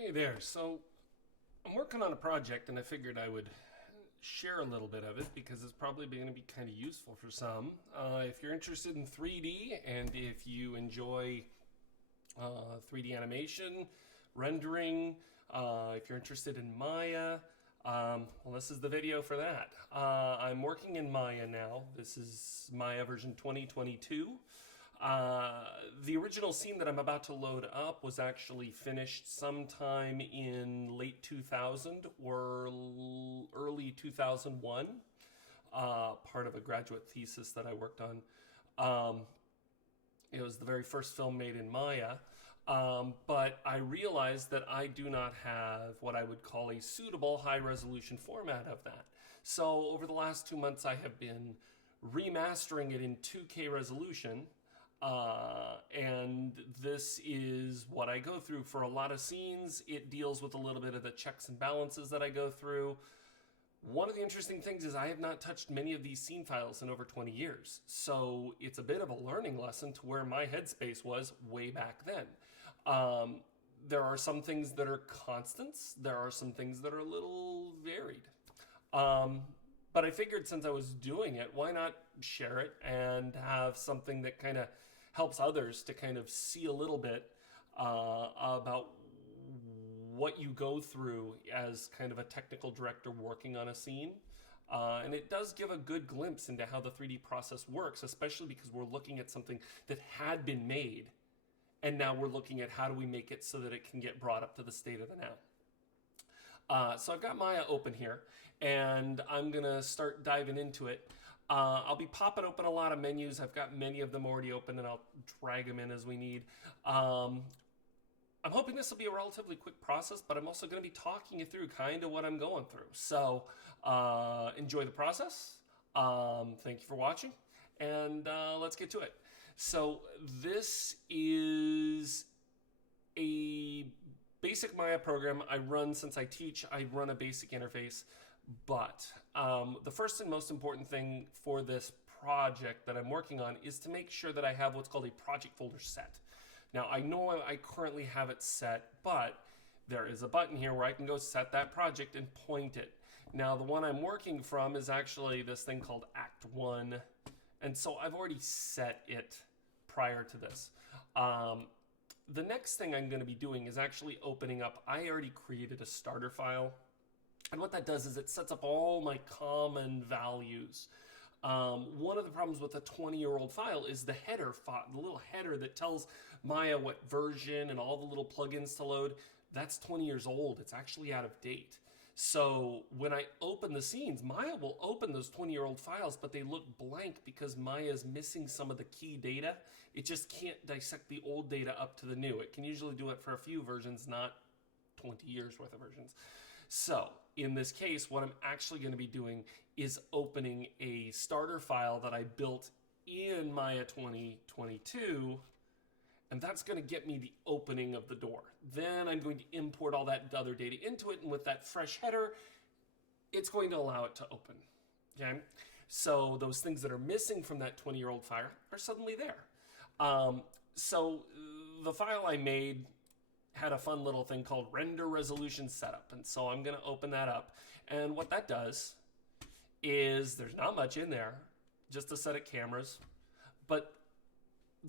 Hey there. So I'm working on a project and I figured I would share a little bit of it because it's probably going to be kind of useful for some. If you're interested in 3D and if you enjoy 3D animation, rendering, if you're interested in Maya, well, this is the video for that. I'm working in Maya now. This is Maya version 2022. The original scene that I'm about to load up was actually finished sometime in late 2000 or early 2001, part of a graduate thesis that I worked on. It was the very first film made in Maya, but I realized that I do not have what I would call a suitable high resolution format of that. So over the last 2 months, I have been remastering it in 2K resolution. And this is what I go through for a lot of scenes. It deals with a little bit of the checks and balances that I go through. One of the interesting things is I have not touched many of these scene files in over 20 years. So it's a bit of a learning lesson to where my headspace was way back then. There are some things that are constants. There are some things that are a little varied. But I figured since I was doing it, why not share it and have something that kind of helps others to kind of see a little bit about what you go through as kind of a technical director working on a scene. And it does give a good glimpse into how the 3D process works, especially because we're looking at something that had been made. And now we're looking at how do we make it so that it can get brought up to the state of the now. So I've got Maya open here, and I'm going to start diving into it. I'll be popping open a lot of menus. I've got many of them already open, and I'll drag them in as we need. I'm hoping this will be a relatively quick process, but I'm also going to be talking you through kind of what I'm going through. So enjoy the process. Thank you for watching, and let's get to it. So this is a basic Maya program I run since I teach. I run a basic interface, but the first and most important thing for this project that I'm working on is to make sure that I have what's called a project folder set. Now, I know I currently have it set, but there is a button here where I can go set that project and point it. Now, the one I'm working from is actually this thing called Act 1, and so I've already set it prior to this. The next thing I'm going to be doing is actually opening up, I already created a starter file. And what that does is it sets up all my common values. One of the problems with a 20-year-old file is the header file, the little header that tells Maya what version and all the little plugins to load. That's 20 years old. It's actually out of date. So when I open the scenes, Maya will open those 20-year-old files, but they look blank because Maya is missing some of the key data. It just can't dissect the old data up to the new. It can usually do it for a few versions, not 20 years worth of versions. So in this case, what I'm actually going to be doing is opening a starter file that I built in Maya 2022, and that's going to get me the opening of the door. Then I'm going to import all that other data into it, and with that fresh header, it's going to allow it to open. Okay? So those things that are missing from that 20-year-old file are suddenly there. So the file I made had a fun little thing called Render Resolution Setup, and so I'm going to open that up. And what that does is there's not much in there, just a set of cameras, but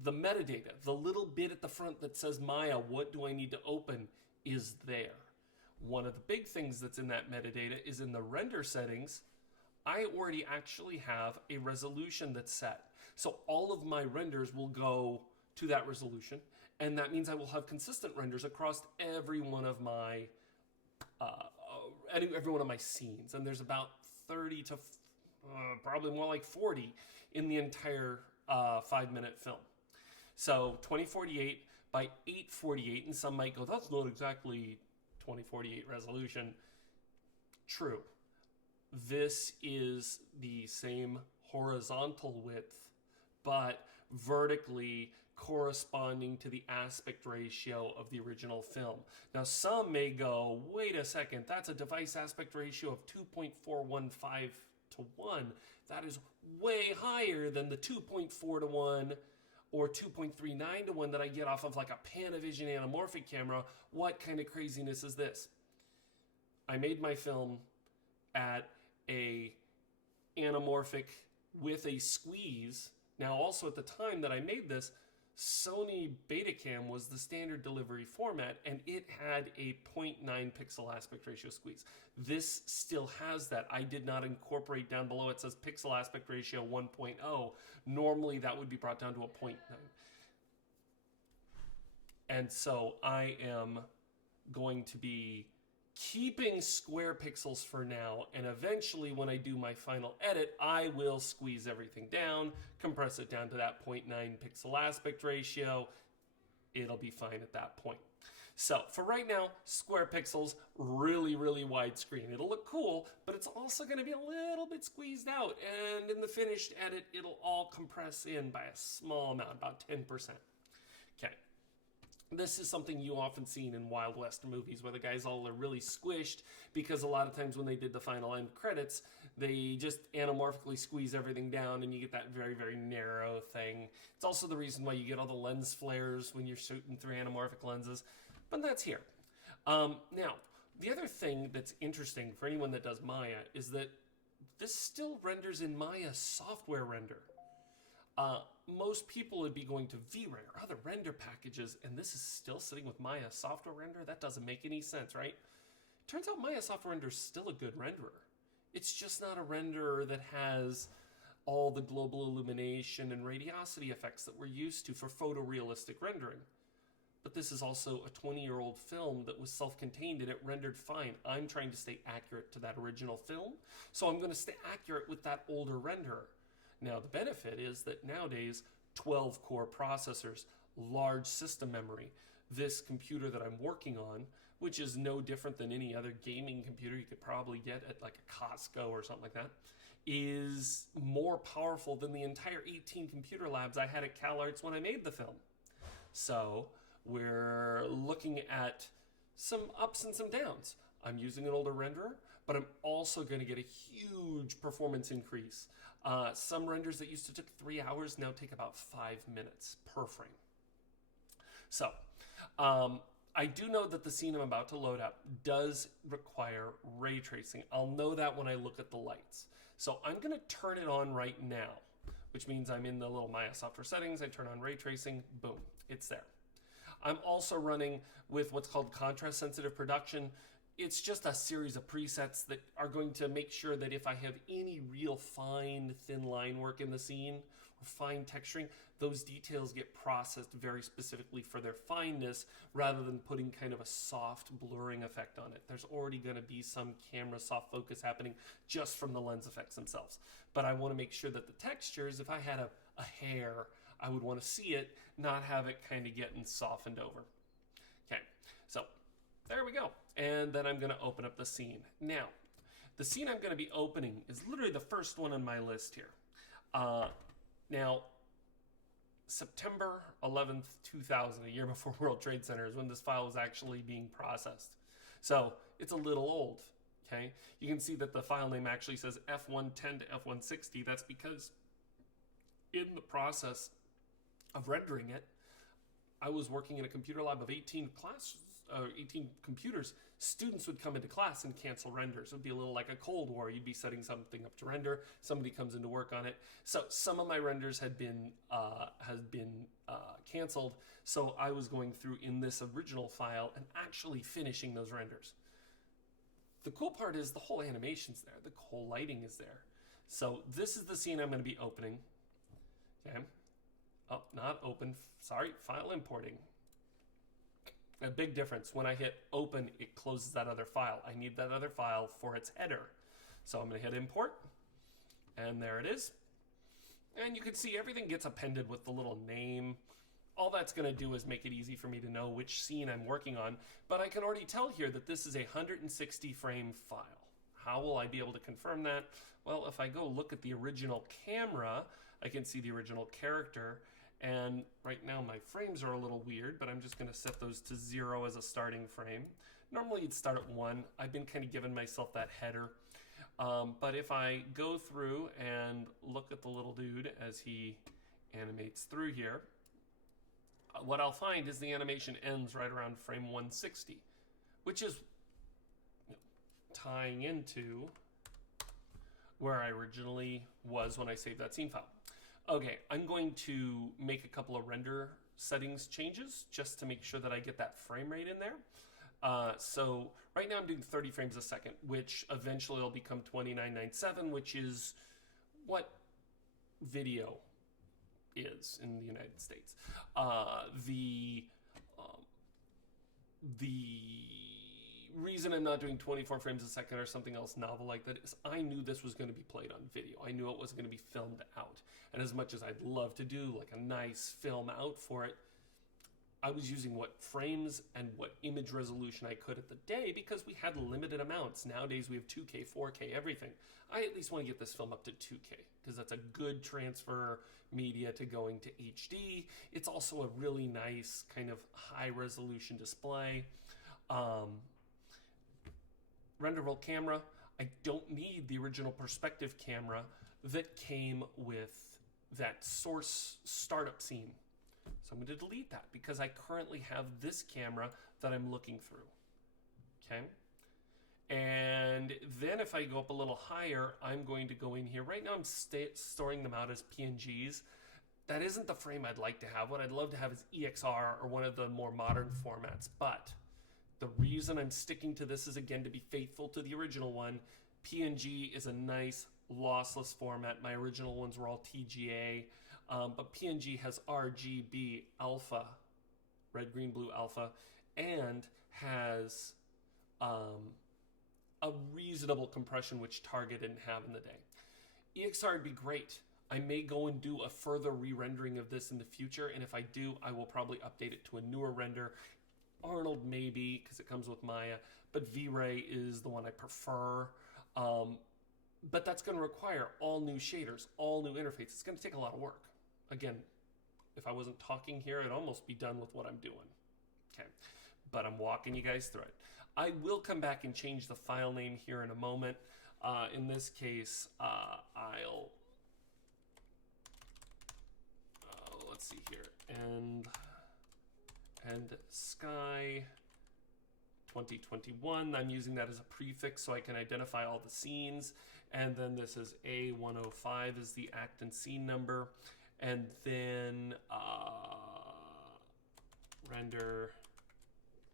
the metadata, the little bit at the front that says Maya, what do I need to open, is there. One of the big things that's in that metadata is in the render settings, I already actually have a resolution that's set. So all of my renders will go to that resolution, and that means I will have consistent renders across every one of my scenes. And there's about 30 to probably more like 40 in the entire 5-minute film. So 2048 by 848, and some might go, that's not exactly 2048 resolution. True. This is the same horizontal width, but vertically corresponding to the aspect ratio of the original film. Now, some may go, wait a second, that's a device aspect ratio of 2.415 to 1. That is way higher than the 2.4 to 1 or 2.39 to 1 that I get off of like a Panavision anamorphic camera, what kind of craziness is this? I made my film at a anamorphic with a squeeze. Now also at the time that I made this, Sony Betacam was the standard delivery format, and it had a 0.9 pixel aspect ratio squeeze. This still has that. I did not incorporate down below. It says pixel aspect ratio 1.0. Normally that would be brought down to a 0.9. And so I am going to be keeping square pixels for now, and eventually when I do my final edit, I will squeeze everything down, compress it down to that 0.9 pixel aspect ratio. It'll be fine at that point. So for right now, square pixels, really, really wide screen. It'll look cool, but it's also going to be a little bit squeezed out, and in the finished edit, it'll all compress in by a small amount, about 10%. Okay. This is something you often see in Wild West movies where the guys all are really squished because a lot of times when they did the final end credits, they just anamorphically squeeze everything down and you get that very, very narrow thing. It's also the reason why you get all the lens flares when you're shooting through anamorphic lenses, but that's here. Now, the other thing that's interesting for anyone that does Maya is that this still renders in Maya software render. Most people would be going to V-Ray or other render packages, and this is still sitting with Maya software render? That doesn't make any sense, right? Turns out Maya software render is still a good renderer. It's just not a renderer that has all the global illumination and radiosity effects that we're used to for photorealistic rendering. But this is also a 20-year-old film that was self-contained and it rendered fine. I'm trying to stay accurate to that original film, so I'm going to stay accurate with that older renderer. Now, the benefit is that nowadays, 12-core processors, large system memory, this computer that I'm working on, which is no different than any other gaming computer you could probably get at like a Costco or something like that, is more powerful than the entire 18 computer labs I had at CalArts when I made the film. So we're looking at some ups and some downs. I'm using an older renderer, but I'm also going to get a huge performance increase. Some renders that used to take 3 hours now take about 5 minutes per frame. So, I do know that the scene I'm about to load up does require ray tracing. I'll know that when I look at the lights. So I'm going to turn it on right now, which means I'm in the little Maya software settings. I turn on ray tracing, boom, it's there. I'm also running with what's called contrast sensitive production. It's just a series of presets that are going to make sure that if I have any real fine, thin line work in the scene or fine texturing, those details get processed very specifically for their fineness rather than putting kind of a soft blurring effect on it. There's already going to be some camera soft focus happening just from the lens effects themselves. But I want to make sure that the textures, if I had a hair, I would want to see it, not have it kind of getting softened over. Okay, so there we go. And then I'm going to open up the scene. Now, the scene I'm going to be opening is literally the first one on my list here. Now, September 11th, 2000, a year before World Trade Center, is when this file was actually being processed. So it's a little old, okay? You can see that the file name actually says F110 to F160. That's because in the process of rendering it, I was working in a computer lab of 18 computers. Students would come into class and cancel renders. It would be a little like a Cold War. You'd be setting something up to render. Somebody comes in to work on it. So some of my renders had been canceled. So I was going through in this original file and actually finishing those renders. The cool part is the whole animation's there. The whole lighting is there. So this is the scene I'm going to be opening. Okay. Oh, not open. Sorry, file importing. A big difference. When I hit open, it closes that other file. I need that other file for its header. So I'm going to hit import, and there it is. And you can see everything gets appended with the little name. All that's going to do is make it easy for me to know which scene I'm working on, but I can already tell here that this is a 160 frame file. How will I be able to confirm that? Well, if I go look at the original camera, I can see the original character. And right now my frames are a little weird, but I'm just going to set those to 0 as a starting frame. Normally you'd start at 1. I've been kind of giving myself that header. But if I go through and look at the little dude as he animates through here, what I'll find is the animation ends right around frame 160, which is tying into where I originally was when I saved that scene file. Okay, I'm going to make a couple of render settings changes just to make sure that I get that frame rate in there. So right now I'm doing 30 frames a second, which eventually will become 2997, which is what video is in the United States. The reason I'm not doing 24 frames a second or something else novel like that is I knew this was going to be played on video. I knew it was going to be filmed out. And as much as I'd love to do like a nice film out for it, I was using what frames and what image resolution I could at the day because we had limited amounts. Nowadays we have 2K, 4K, everything. I at least want to get this film up to 2K because that's a good transfer media to going to HD. It's also a really nice kind of high resolution display. Renderable Camera, I don't need the original perspective camera that came with that source startup scene. So I'm going to delete that because I currently have this camera that I'm looking through. Okay. And then if I go up a little higher, I'm going to go in here. Right now I'm storing them out as PNGs. That isn't the frame I'd like to have. What I'd love to have is EXR or one of the more modern formats. But the reason I'm sticking to this is, again, to be faithful to the original one. PNG is a nice lossless format. My original ones were all TGA. But PNG has RGB alpha, red, green, blue alpha, and has a reasonable compression, which Target didn't have in the day. EXR would be great. I may go and do a further re-rendering of this in the future, and if I do, I will probably update it to a newer render. Arnold maybe, because it comes with Maya, but V-Ray is the one I prefer. But that's going to require all new shaders, all new interface. It's going to take a lot of work. Again, if I wasn't talking here, I'd almost be done with what I'm doing. Okay, but I'm walking you guys through it. I will come back and change the file name here in a moment. In this case, let's see here, and Sky 2021. I'm using that as a prefix so I can identify all the scenes. And then this is A105 is the act and scene number. And then render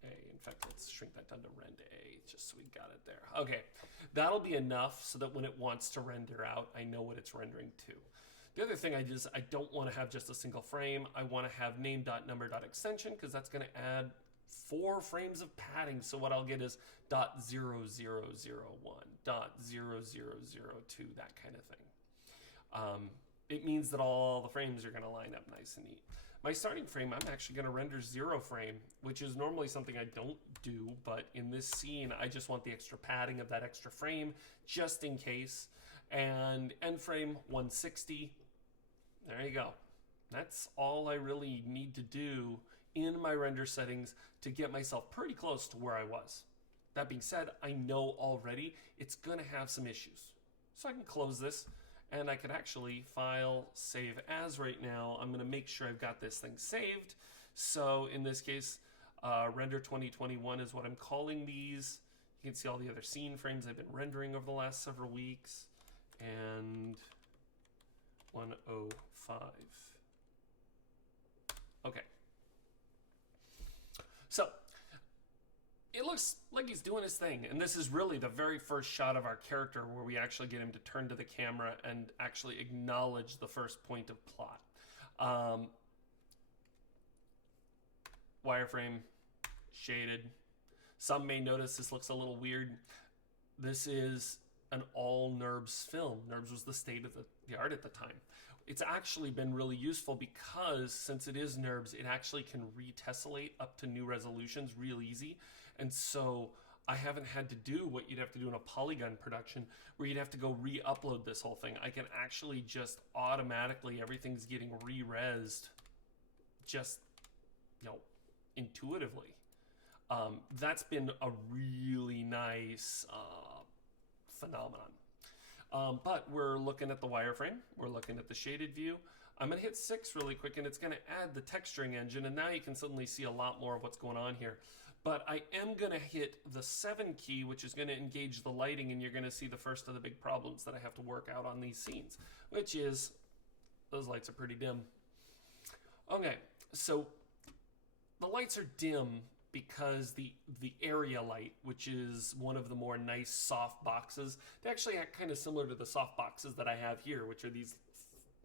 A. In fact, let's shrink that down to rend A just so we got it there. Okay, that'll be enough so that when it wants to render out, I know what it's rendering to. The other thing I don't want to have just a single frame. I want to have name.number.extension because that's going to add 4 frames of padding. So what I'll get is .0001, .0002, that kind of thing. It means that all the frames are going to line up nice and neat. My starting frame, I'm actually going to render 0 frame, which is normally something I don't do, but in this scene, I just want the extra padding of that extra frame, just in case. And end frame 160. There you go. That's all I really need to do in my render settings to get myself pretty close to where I was. That being said, I know already it's going to have some issues. So I can close this. And I could actually file, save as right now. I'm going to make sure I've got this thing saved. So in this case, render 2021 is what I'm calling these. You can see all the other scene frames I've been rendering over the last several weeks. And 105. Okay. So it looks like he's doing his thing, and this is really the very first shot of our character where we actually get him to turn to the camera and actually acknowledge the first point of plot. Wireframe shaded. Some may notice this looks a little weird. This is an all NURBS film. NURBS was the state of the art at the time. It's actually been really useful because since it is NURBS, it actually can retessellate up to new resolutions real easy. And so I haven't had to do what you'd have to do in a polygon production where you'd have to go re-upload this whole thing. I can actually just automatically, everything's getting re-resed just, intuitively. That's been a really nice phenomenon. But we're looking at the wireframe. We're looking at the shaded view. I'm going to hit 6 really quick, and it's going to add the texturing engine, and now you can suddenly see a lot more of what's going on here. But I am going to hit the 7 key, which is going to engage the lighting, and you're going to see the first of the big problems that I have to work out on these scenes, which is those lights are pretty dim. Okay, so the lights are dim because the area light, which is one of the more nice soft boxes, they actually act kind of similar to the soft boxes that I have here, which are these,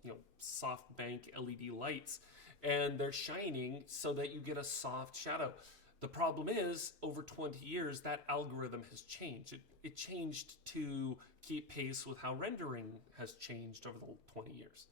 you know, soft bank LED lights, and they're shining so that you get a soft shadow. The problem is, over 20 years, that algorithm has changed. It changed to keep pace with how rendering has changed over the 20 years.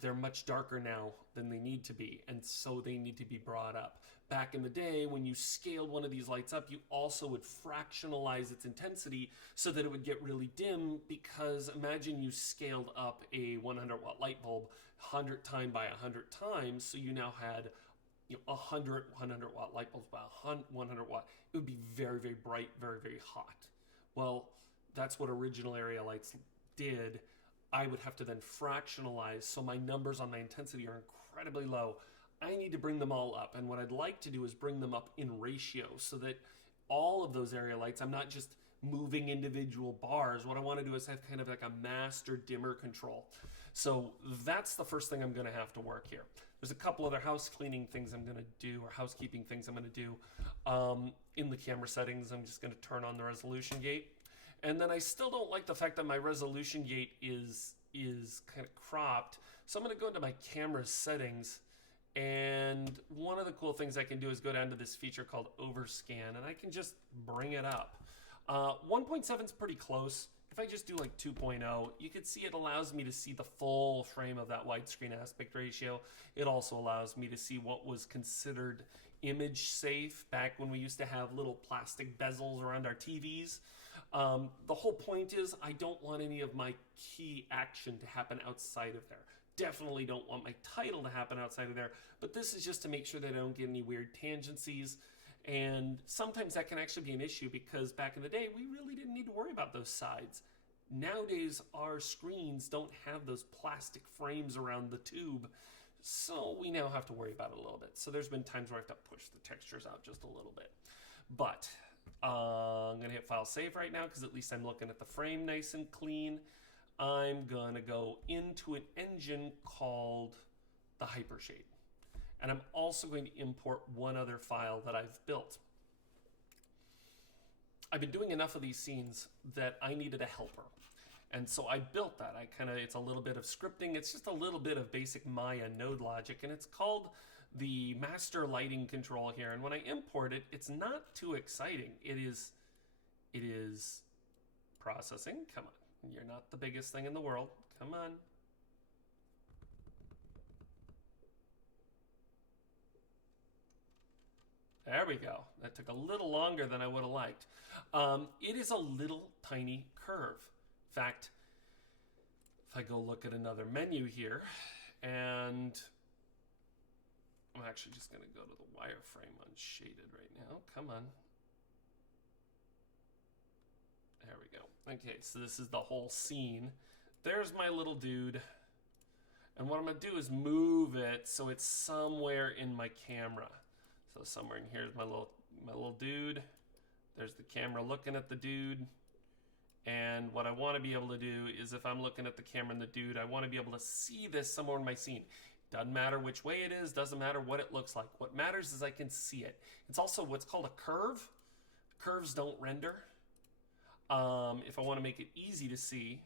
They're much darker now than they need to be, and so they need to be brought up. Back in the day, when you scaled one of these lights up, you also would fractionalize its intensity so that it would get really dim, because imagine you scaled up a 100-watt light bulb 100 times by 100 times, so you now had 100 100-watt light bulbs by 100 watt. It would be very, very bright, very, very hot. Well, that's what original area lights did. I would have to then fractionalize, so my numbers on my intensity are incredibly low. I need to bring them all up, and what I'd like to do is bring them up in ratio so that all of those area lights, I'm not just moving individual bars. What I want to do is have kind of like a master dimmer control. So that's the first thing I'm going to have to work here. There's a couple other house cleaning things I'm going to do, or housekeeping things I'm going to do. In the camera settings, I'm just going to turn on the resolution gate. And then I still don't like the fact that my resolution gate is kind of cropped. So I'm going to go into my camera settings, and one of the cool things I can do is go down to this feature called overscan, and I can just bring it up. 1.7 is pretty close. If I just do like 2.0, you can see it allows me to see the full frame of that widescreen aspect ratio. It also allows me to see what was considered image safe back when we used to have little plastic bezels around our TVs. The whole point is I don't want any of my key action to happen outside of there. Definitely don't want my title to happen outside of there, but this is just to make sure that I don't get any weird tangencies. And sometimes that can actually be an issue, because back in the day, we really didn't need to worry about those sides. Nowadays, our screens don't have those plastic frames around the tube, so we now have to worry about it a little bit. So there's been times where I have to push the textures out just a little bit. But I'm going to hit File Save right now, because at least I'm looking at the frame nice and clean. I'm going to go into an engine called the Hypershade. And I'm also going to import one other file that I've built. I've been doing enough of these scenes that I needed a helper. And so I built that. It's a little bit of scripting. It's just a little bit of basic Maya node logic, and it's called the master lighting control here. And when I import it, it's not too exciting. It is processing. Come on. You're not the biggest thing in the world. Come on. There we go. That took a little longer than I would have liked. It is a little tiny curve. In fact, if I go look at another menu here, and I'm actually just going to go to the wireframe unshaded right now. Come on. There we go. Okay, so this is the whole scene. There's my little dude. And what I'm going to do is move it so it's somewhere in my camera. So somewhere in here is my little dude. There's the camera looking at the dude. And what I want to be able to do is, if I'm looking at the camera and the dude, I want to be able to see this somewhere in my scene. Doesn't matter which way it is, doesn't matter what it looks like. What matters is I can see it. It's also what's called a curve. Curves don't render. If I want to make it easy to see,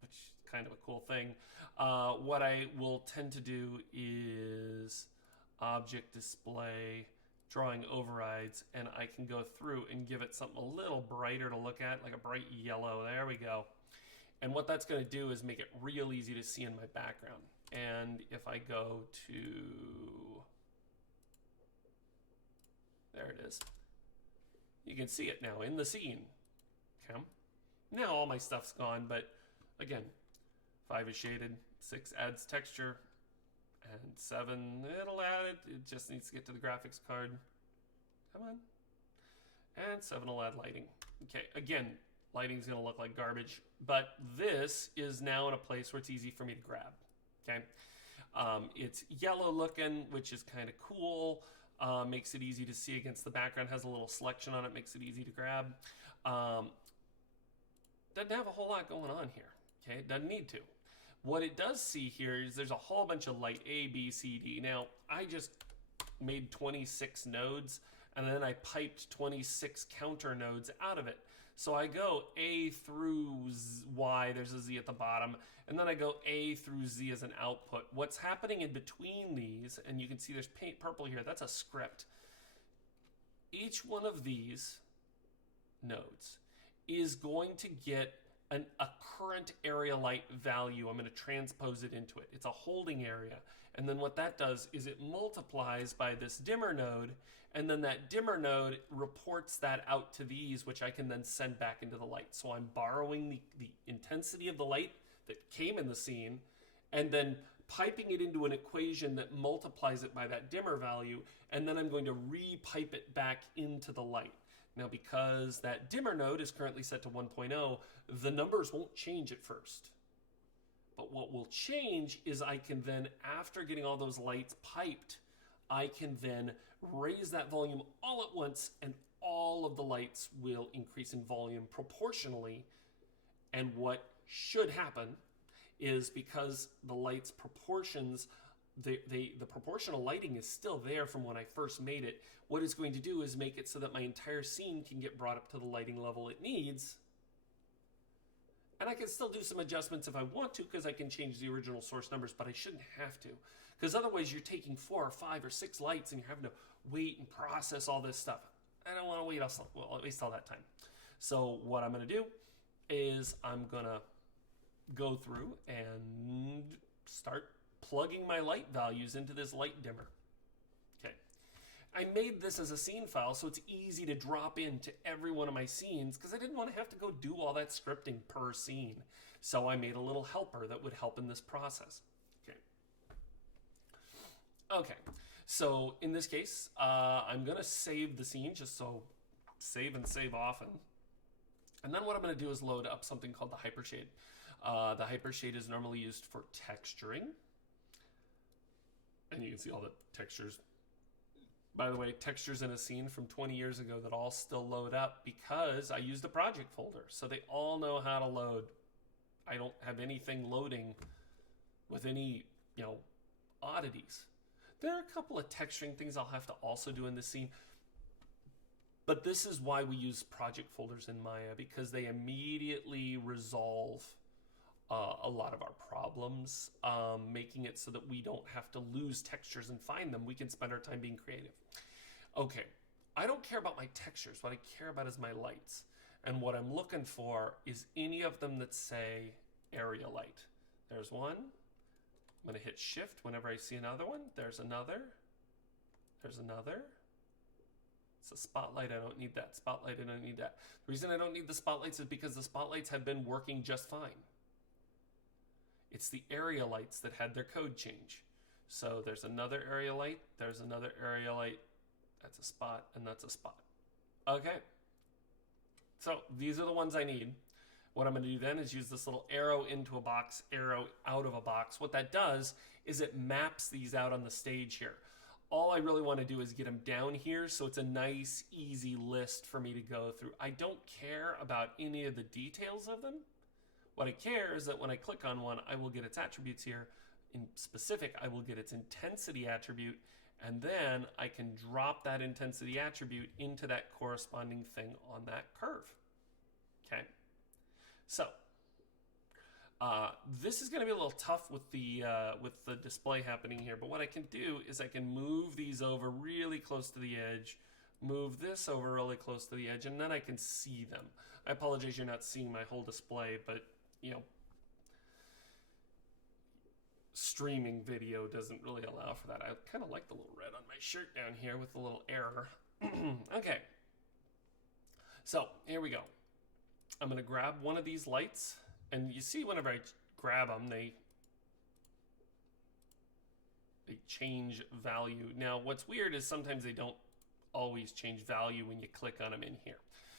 which is kind of a cool thing, what I will tend to do is object display, drawing overrides, and I can go through and give it something a little brighter to look at, like a bright yellow. There we go. And what that's going to do is make it real easy to see in my background. And if I go to, there it is. You can see it now in the scene. Okay. Now all my stuff's gone, but again, 5 is shaded, 6 adds texture, and 7, it'll add it. It just needs to get to the graphics card. Come on. And 7 will add lighting. Okay, again, lighting's gonna look like garbage, but this is now in a place where it's easy for me to grab. okay? It's yellow looking, which is kind of cool. Makes it easy to see against the background, has a little selection on it, makes it easy to grab. Doesn't have a whole lot going on here, okay? It doesn't need to. What it does see here is there's a whole bunch of light, A, B, C, D. Now, I just made 26 nodes, and then I piped 26 counter nodes out of it. So I go A through Y, there's a Z at the bottom, and then I go A through Z as an output. What's happening in between these, and you can see there's paint purple here, that's a script. Each one of these nodes is going to get a current area light value. I'm going to transpose it into it. It's a holding area. And then what that does is it multiplies by this dimmer node, and then that dimmer node reports that out to these, which I can then send back into the light. So I'm borrowing the intensity of the light that came in the scene, and then piping it into an equation that multiplies it by that dimmer value, and then I'm going to re-pipe it back into the light. Now, because that dimmer node is currently set to 1.0, the numbers won't change at first. But what will change is I can then, after getting all those lights piped, I can then raise that volume all at once, and all of the lights will increase in volume proportionally. And what should happen is, because the light's proportions, the proportional lighting is still there from when I first made it, what it's going to do is make it so that my entire scene can get brought up to the lighting level it needs. And I can still do some adjustments if I want to, because I can change the original source numbers, but I shouldn't have to. Because otherwise you're taking 4 or 5 or 6 lights and you're having to wait and process all this stuff. I don't want to waste all that time. So what I'm going to do is I'm going to go through and start plugging my light values into this light dimmer. Okay. I made this as a scene file, so it's easy to drop into every one of my scenes, because I didn't want to have to go do all that scripting per scene. So I made a little helper that would help in this process. Okay. Okay. So in this case, I'm going to save the scene, just so save and save often. And then what I'm going to do is load up something called the Hypershade. The Hypershade is normally used for texturing. And you can see all the textures. By the way, textures in a scene from 20 years ago that all still load up because I used a project folder. So they all know how to load. I don't have anything loading with any, oddities. There are a couple of texturing things I'll have to also do in this scene. But this is why we use project folders in Maya, because they immediately resolve a lot of our problems, making it so that we don't have to lose textures and find them. We can spend our time being creative. Okay, I don't care about my textures. What I care about is my lights. And what I'm looking for is any of them that say area light. There's one. I'm going to hit shift whenever I see another one. There's another. There's another. It's a spotlight. I don't need that. Spotlight, I don't need that. The reason I don't need the spotlights is because the spotlights have been working just fine. It's the area lights that had their code change. So there's another area light, there's another area light, that's a spot, and that's a spot. Okay. So these are the ones I need. What I'm going to do then is use this little arrow into a box, arrow out of a box. What that does is it maps these out on the stage here. All I really want to do is get them down here so it's a nice, easy list for me to go through. I don't care about any of the details of them. What I care is that when I click on one, I will get its attributes here. In specific, I will get its intensity attribute, and then I can drop that intensity attribute into that corresponding thing on that curve. Okay. So this is going to be a little tough with the display happening here, but what I can do is I can move these over really close to the edge, move this over really close to the edge, and then I can see them. I apologize you're not seeing my whole display, but streaming video doesn't really allow for that. I kind of like the little red on my shirt down here with the little error. Okay. So here we go. I'm going to grab one of these lights, and you see whenever I grab them, they change value. Now, what's weird is sometimes they don't always change value when you click on them in here.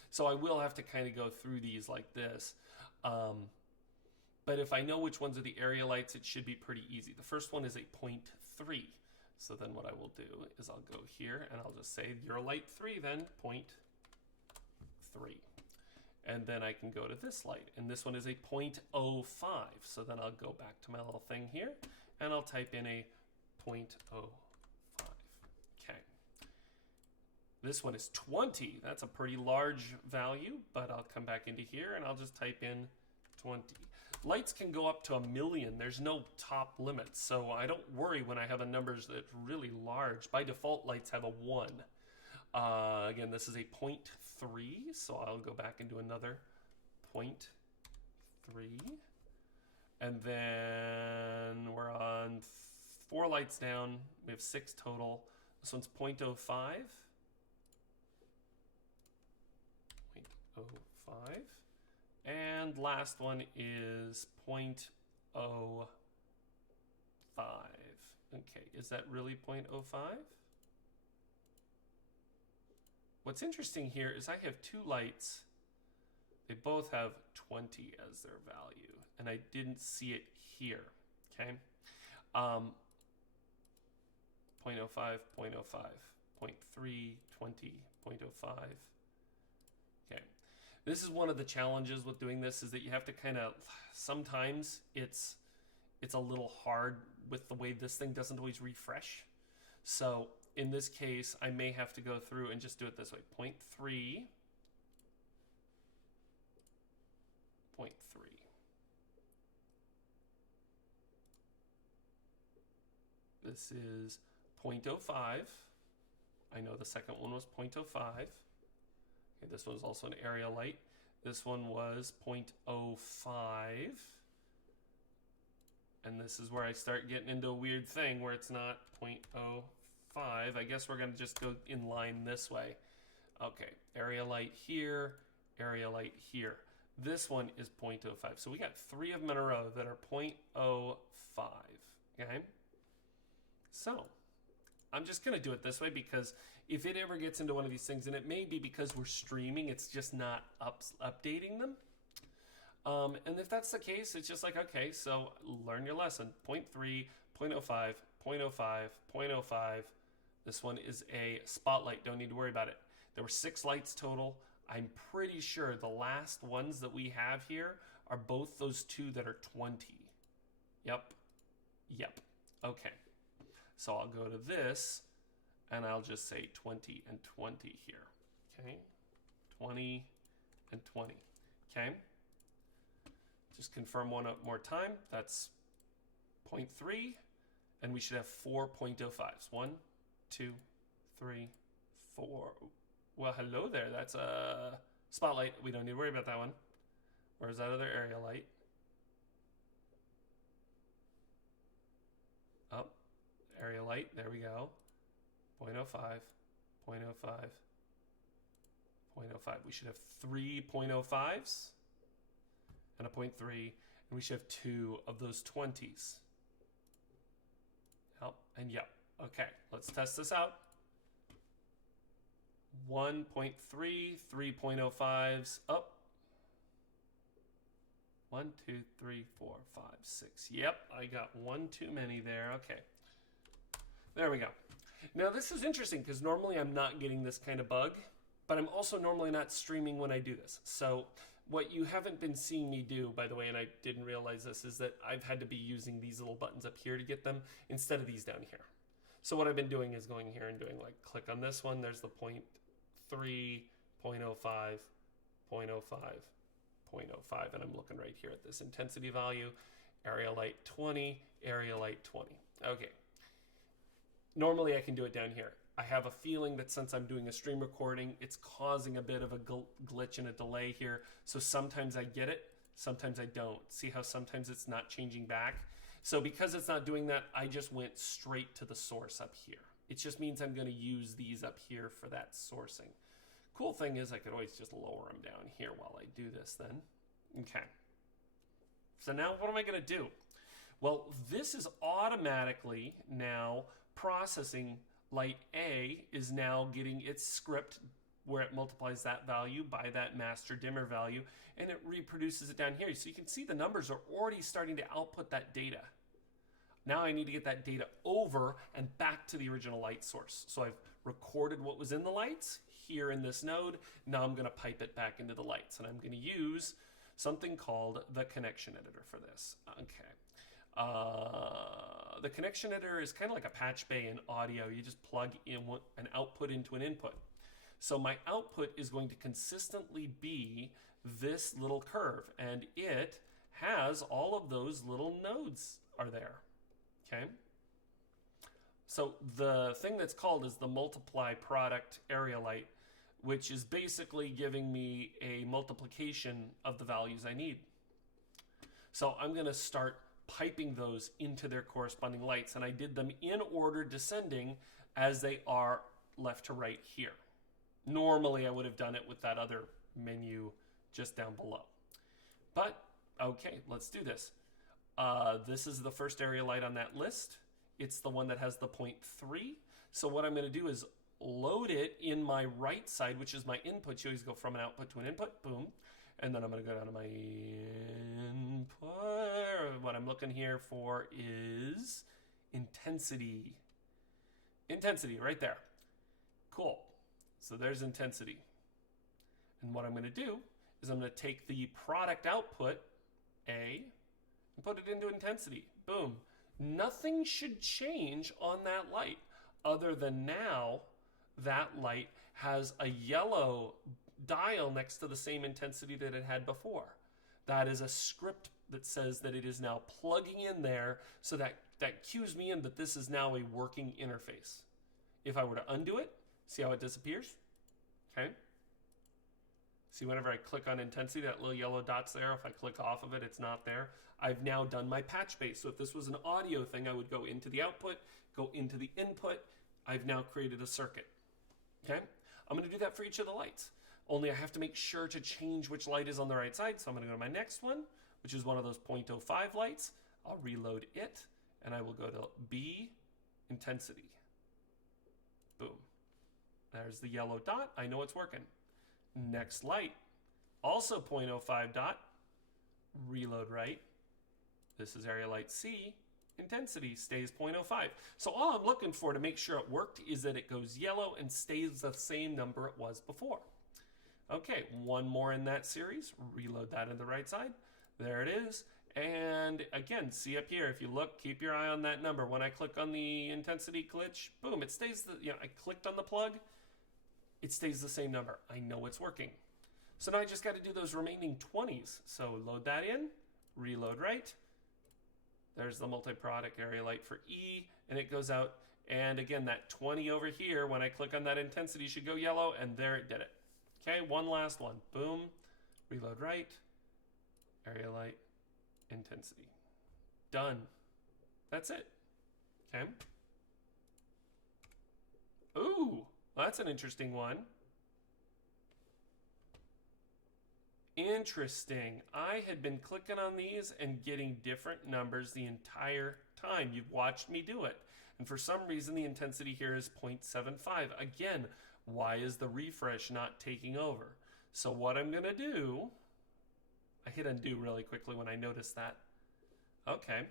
So I will have to kind of go through these like this. But if I know which ones are the area lights, it should be pretty easy. The first one is a 0.3. So then what I will do is I'll go here and I'll just say your light 3 then, 0.3. And then I can go to this light, and this one is a 0.05. So then I'll go back to my little thing here, and I'll type in a 0.05. Okay. This one is 20. That's a pretty large value, but I'll come back into here, and I'll just type in 20. Lights can go up to 1,000,000. There's no top limit, so I don't worry when I have a number that's really large. By default, lights have a 1. Again, this is a 0.3, so I'll go back and do another 0.3. And then we're on 4 lights down. We have 6 total. This one's 0.05. 0.05. And last one is 0.05. Okay, is that really 0.05? What's interesting here is I have 2 lights. They both have 20 as their value, and I didn't see it here, okay? 0.05, 0.05, 0.3, 20, 0.05. Okay, this is one of the challenges with doing this, is that you have to kind of, sometimes it's a little hard with the way this thing doesn't always refresh. So in this case, I may have to go through and just do it this way. 0.3, 0.3. This is 0.05. I know the second one was 0.05. Okay, this one's also an area light. This one was 0.05. And this is where I start getting into a weird thing where it's not 0.05. I guess we're going to just go in line this way. Okay, area light here, area light here. This one is 0.05. So we got 3 of them in a row that are 0.05. Okay? So I'm just going to do it this way, because if it ever gets into one of these things, and it may be because we're streaming, it's just not updating them. And if that's the case, it's just like, okay, so learn your lesson. 0.3, 0.05, 0.05, 0.05. This one is a spotlight. Don't need to worry about it. There were 6 lights total. I'm pretty sure the last ones that we have here are both those 2 that are 20. Yep. Yep. Okay. So I'll go to this, and I'll just say 20 and 20 here. Okay. 20 and 20. Okay. Just confirm one up more time. That's 0.3, and we should have 4 0.05s. 1, 2, 3, 4. Well, hello there. That's a spotlight. We don't need to worry about that one. Where's that other area light? Up. Area light. There we go. 0.05, 0.05, 0.05. We should have 3 0.05s and a 0.3, and we should have 2 of those 20s. Yep, and yep. Okay, let's test this out. 1.3, 3 0.05s, up. 1, 2, 3, 4, 5, 6. Yep, I got 1 too many there. Okay. There we go. Now this is interesting, because normally I'm not getting this kind of bug, but I'm also normally not streaming when I do this. So what you haven't been seeing me do, by the way, and I didn't realize this, is that I've had to be using these little buttons up here to get them instead of these down here. So what I've been doing is going here and doing, like, click on this one. There's the 0.3, 0.05, 0.05, 0.05, and I'm looking right here at this intensity value. Area light 20, area light 20. Okay. Normally I can do it down here. I have a feeling that since I'm doing a stream recording, it's causing a bit of a glitch and a delay here. So sometimes I get it, sometimes I don't. See how sometimes it's not changing back? So because it's not doing that, I just went straight to the source up here. It just means I'm going to use these up here for that sourcing. Cool thing is I could always just lower them down here while I do this then. Okay. So now what am I going to do? Well, this is automatically now processing. Light A is now getting its script where it multiplies that value by that master dimmer value, and it reproduces it down here. So you can see the numbers are already starting to output that data. Now I need to get that data over and back to the original light source. So I've recorded what was in the lights here in this node. Now I'm going to pipe it back into the lights, and I'm going to use something called the connection editor for this. Okay. The connection editor is kind of like a patch bay in audio. You just plug in an output into an input. So my output is going to consistently be this little curve, and it has all of those little nodes are there. Okay. So the thing that's called is the multiply product area light, which is basically giving me a multiplication of the values I need. So I'm going to start piping those into their corresponding lights, and I did them in order descending as they are left to right here. Normally I would have done it with that other menu just down below. But okay, let's do this. This is the first area light on that list. It's the one that has the 0.3. So what I'm going to do is load it in my right side, which is my input. You always go from an output to an input, boom. And then I'm going to go down to my input. What I'm looking here for is intensity. Intensity right there. Cool. So there's intensity. And what I'm going to do is I'm going to take the product output, A, and put it into intensity. Boom. Nothing should change on that light other than now that light has a yellow dial next to the same intensity that it had before. That is a script that says that it is now plugging in there, so that cues me in that this is now a working interface. If I were to undo it, see how it disappears? Okay. See, whenever I click on intensity, that little yellow dot's there. If I click off of it, it's not there. I've now done my patch base. So if this was an audio thing, I would go into the output, go into the input. I've now created a circuit. Okay. I'm going to do that for each of the lights. Only I have to make sure to change which light is on the right side. So I'm going to go to my next one, which is one of those 0.05 lights. I'll reload it, and I will go to B, intensity. Boom. There's the yellow dot. I know it's working. Next light, also 0.05 dot, reload right. This is area light C, intensity stays 0.05. So all I'm looking for to make sure it worked is that it goes yellow and stays the same number it was before. Okay, one more in that series, reload that in the right side. There it is. And again, see up here, if you look, keep your eye on that number. When I click on the intensity glitch, boom, it stays, I clicked on the plug, it stays the same number. I know it's working. So now I just got to do those remaining 20s. So load that in, reload right. There's the multi-product area light for E, and it goes out. And again, that 20 over here, when I click on that intensity, should go yellow, and there it did it. Okay, one last one. Boom, reload right, area light, intensity. Done. That's it. Okay. Ooh. Well, that's an interesting one. Interesting. I had been clicking on these and getting different numbers the entire time. You've watched me do it. And for some reason, the intensity here is 0.75. Again, why is the refresh not taking over? So what I'm going to do, I hit undo really quickly when I noticed that. Okay.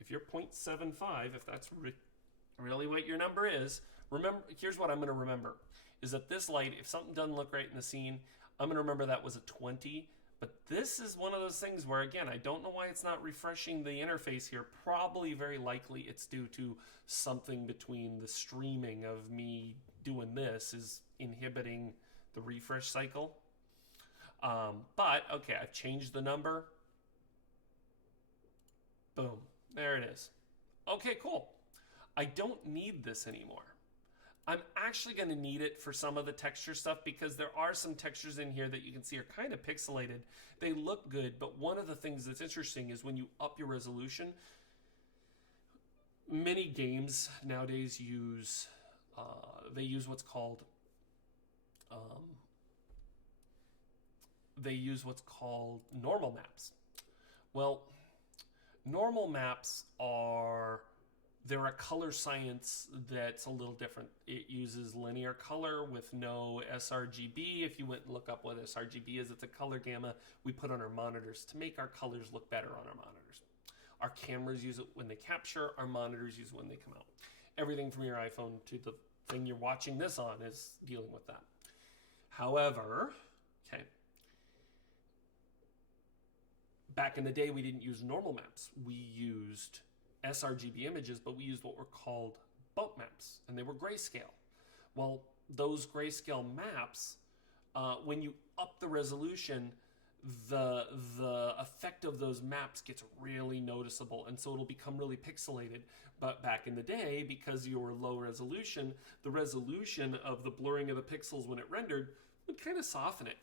If you're 0.75, if that's really what your number is, remember, here's what I'm going to remember, is that this light, if something doesn't look right in the scene, I'm going to remember that was a 20. But this is one of those things where, again, I don't know why it's not refreshing the interface here. Probably, very likely, it's due to something between the streaming of me doing this is inhibiting the refresh cycle. But, okay, I've changed the number. Boom. There it is. Okay, cool. I don't need this anymore. I'm actually going to need it for some of the texture stuff because there are some textures in here that you can see are kind of pixelated. They look good, but one of the things that's interesting is when you up your resolution, many games nowadays use, they use what's called normal maps. Well, normal maps are They're a color science that's a little different. It uses linear color with no sRGB. If you went and look up what sRGB is, it's a color gamma we put on our monitors to make our colors look better on our monitors. Our cameras use it when they capture, our monitors use it when they come out. Everything from your iPhone to the thing you're watching this on is dealing with that. However, okay, back in the day we didn't use normal maps. We used sRGB images, but we used what were called bump maps, and they were grayscale. Well, those grayscale maps, when you up the resolution, the effect of those maps gets really noticeable, and so it'll become really pixelated. But back in the day, because you were low resolution, the resolution of the blurring of the pixels when it rendered would kind of soften it.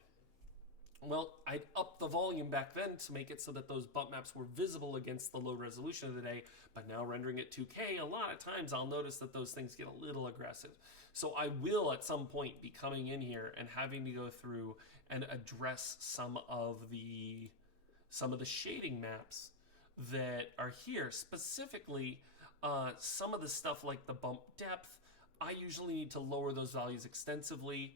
Well, I'd up the volume back then to make it so that those bump maps were visible against the low resolution of the day, but now rendering at 2K, a lot of times I'll notice that those things get a little aggressive. So I will at some point be coming in here and having to go through and address some of the shading maps that are here. Specifically, some of the stuff like the bump depth, I usually need to lower those values extensively.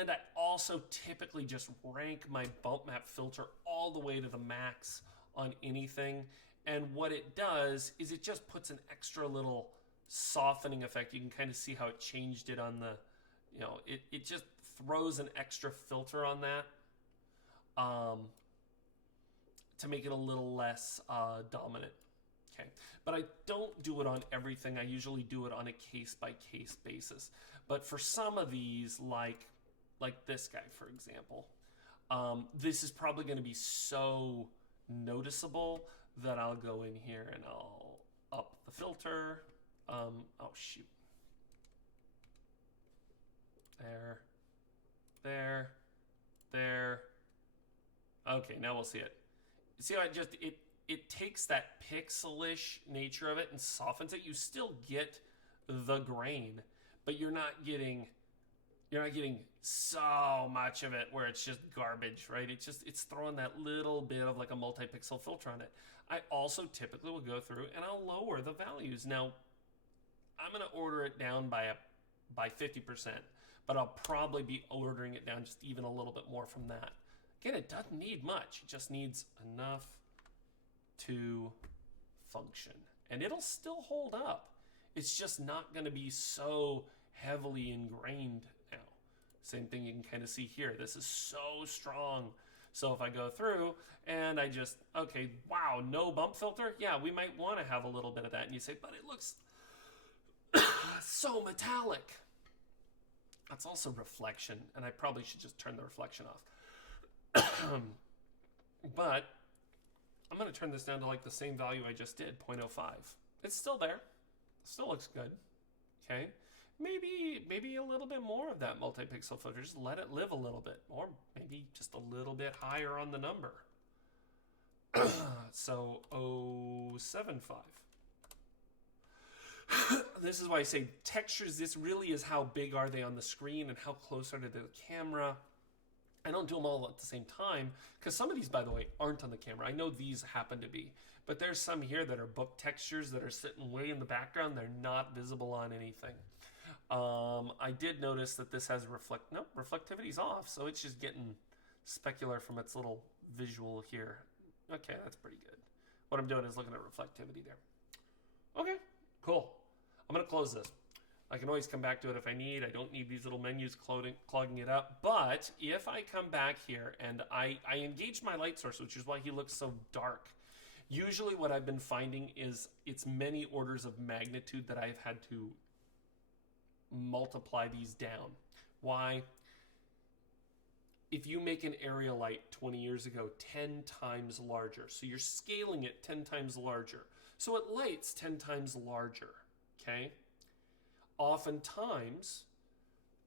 And I also typically just rank my bump map filter all the way to the max on anything. And what it does is it just puts an extra little softening effect. You can kind of see how it changed it on the, it just throws an extra filter on that to make it a little less dominant. Okay, but I don't do it on everything. I usually do it on a case-by-case basis. But for some of these, like this guy, for example, this is probably going to be so noticeable that I'll go in here and I'll up the filter. Oh, shoot. There. Okay, now we'll see it. See how it takes that pixelish nature of it and softens it. You still get the grain, but you're not getting so much of it where it's just garbage, right? It's throwing that little bit of like a multi-pixel filter on it. I also typically will go through and I'll lower the values. Now, I'm going to order it down by 50%, but I'll probably be ordering it down just even a little bit more from that. Again, it doesn't need much. It just needs enough to function, and it'll still hold up. It's just not going to be so heavily ingrained now. Same thing you can kind of see here. This is so strong. So if I go through and I just, okay, wow, no bump filter. Yeah, we might want to have a little bit of that. And you say, but it looks so metallic. That's also reflection, and I probably should just turn the reflection off. But I'm going to turn this down to like the same value I just did, 0.05. It's still there. Still looks good. Okay. Maybe a little bit more of that multi-pixel filter. Just let it live a little bit. Or maybe just a little bit higher on the number. So 0.75. This is why I say textures, this really is how big are they on the screen and how close are they to the camera. I don't do them all at the same time, because some of these, by the way, aren't on the camera. I know these happen to be, but there's some here that are book textures that are sitting way in the background. They're not visible on anything. I did notice that this has reflectivity's off, so it's just getting specular from its little visual here. Okay, that's pretty good. What I'm doing is looking at reflectivity there. Okay, cool. I'm going to close this. I can always come back to it if I need. I don't need these little menus clogging it up. But if I come back here and I engage my light source, which is why he looks so dark, usually what I've been finding is it's many orders of magnitude that I've had to multiply these down. Why? If you make an area light 20 years ago 10 times larger, so you're scaling it 10 times larger, so it lights 10 times larger, okay? Oftentimes,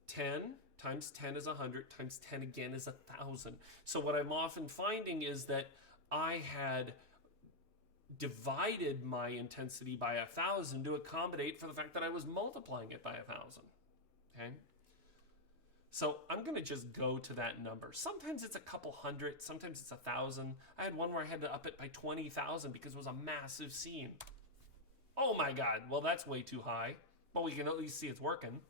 10 times 10 is 100, times 10 again is 1,000. So what I'm often finding is that I had divided my intensity by 1,000 to accommodate for the fact that I was multiplying it by 1,000, okay? So I'm going to just go to that number. Sometimes it's a couple hundred, sometimes it's 1,000. I had one where I had to up it by 20,000 because it was a massive scene. Oh my god, well that's way too high. But we can at least see it's working.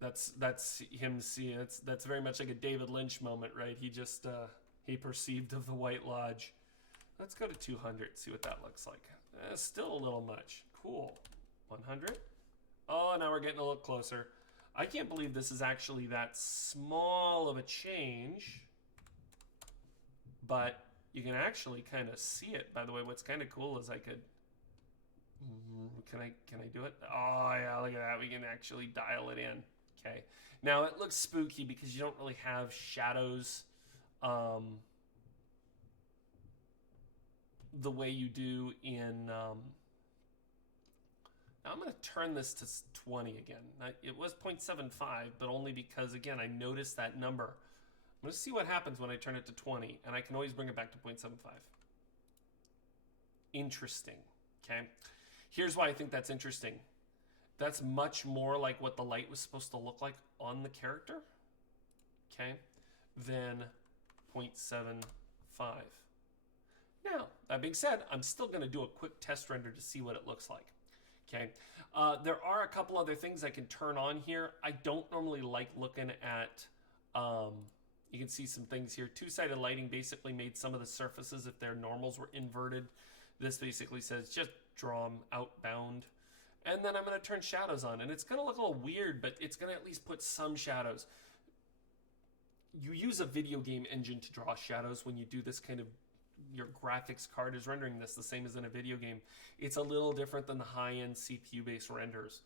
That's him seeing that's very much like a David Lynch moment, right? He just he perceived of the White Lodge. Let's go to 200, see what that looks like. Still a little much. Cool. 100. Oh, now we're getting a little closer. I can't believe this is actually that small of a change, but you can actually kind of see it. By the way, what's kind of cool is I could, can I do it? Oh yeah, look at that. We can actually dial it in. Okay. Now it looks spooky because you don't really have shadows the way you do in, now I'm going to turn this to 20 again. It was 0.75, but only because, again, I noticed that number. I'm going to see what happens when I turn it to 20, and I can always bring it back to 0.75. Interesting, okay? Here's why I think that's interesting. That's much more like what the light was supposed to look like on the character, okay, than 0.75. Now, that being said, I'm still going to do a quick test render to see what it looks like. Okay, there are a couple other things I can turn on here. I don't normally like looking at, you can see some things here. Two-sided lighting basically made some of the surfaces, if their normals were inverted, this basically says just draw them outbound. And then I'm going to turn shadows on, and it's going to look a little weird, but it's going to at least put some shadows. You use a video game engine to draw shadows when you do this kind of, your graphics card is rendering this the same as in a video game. It's a little different than the high-end CPU-based renders.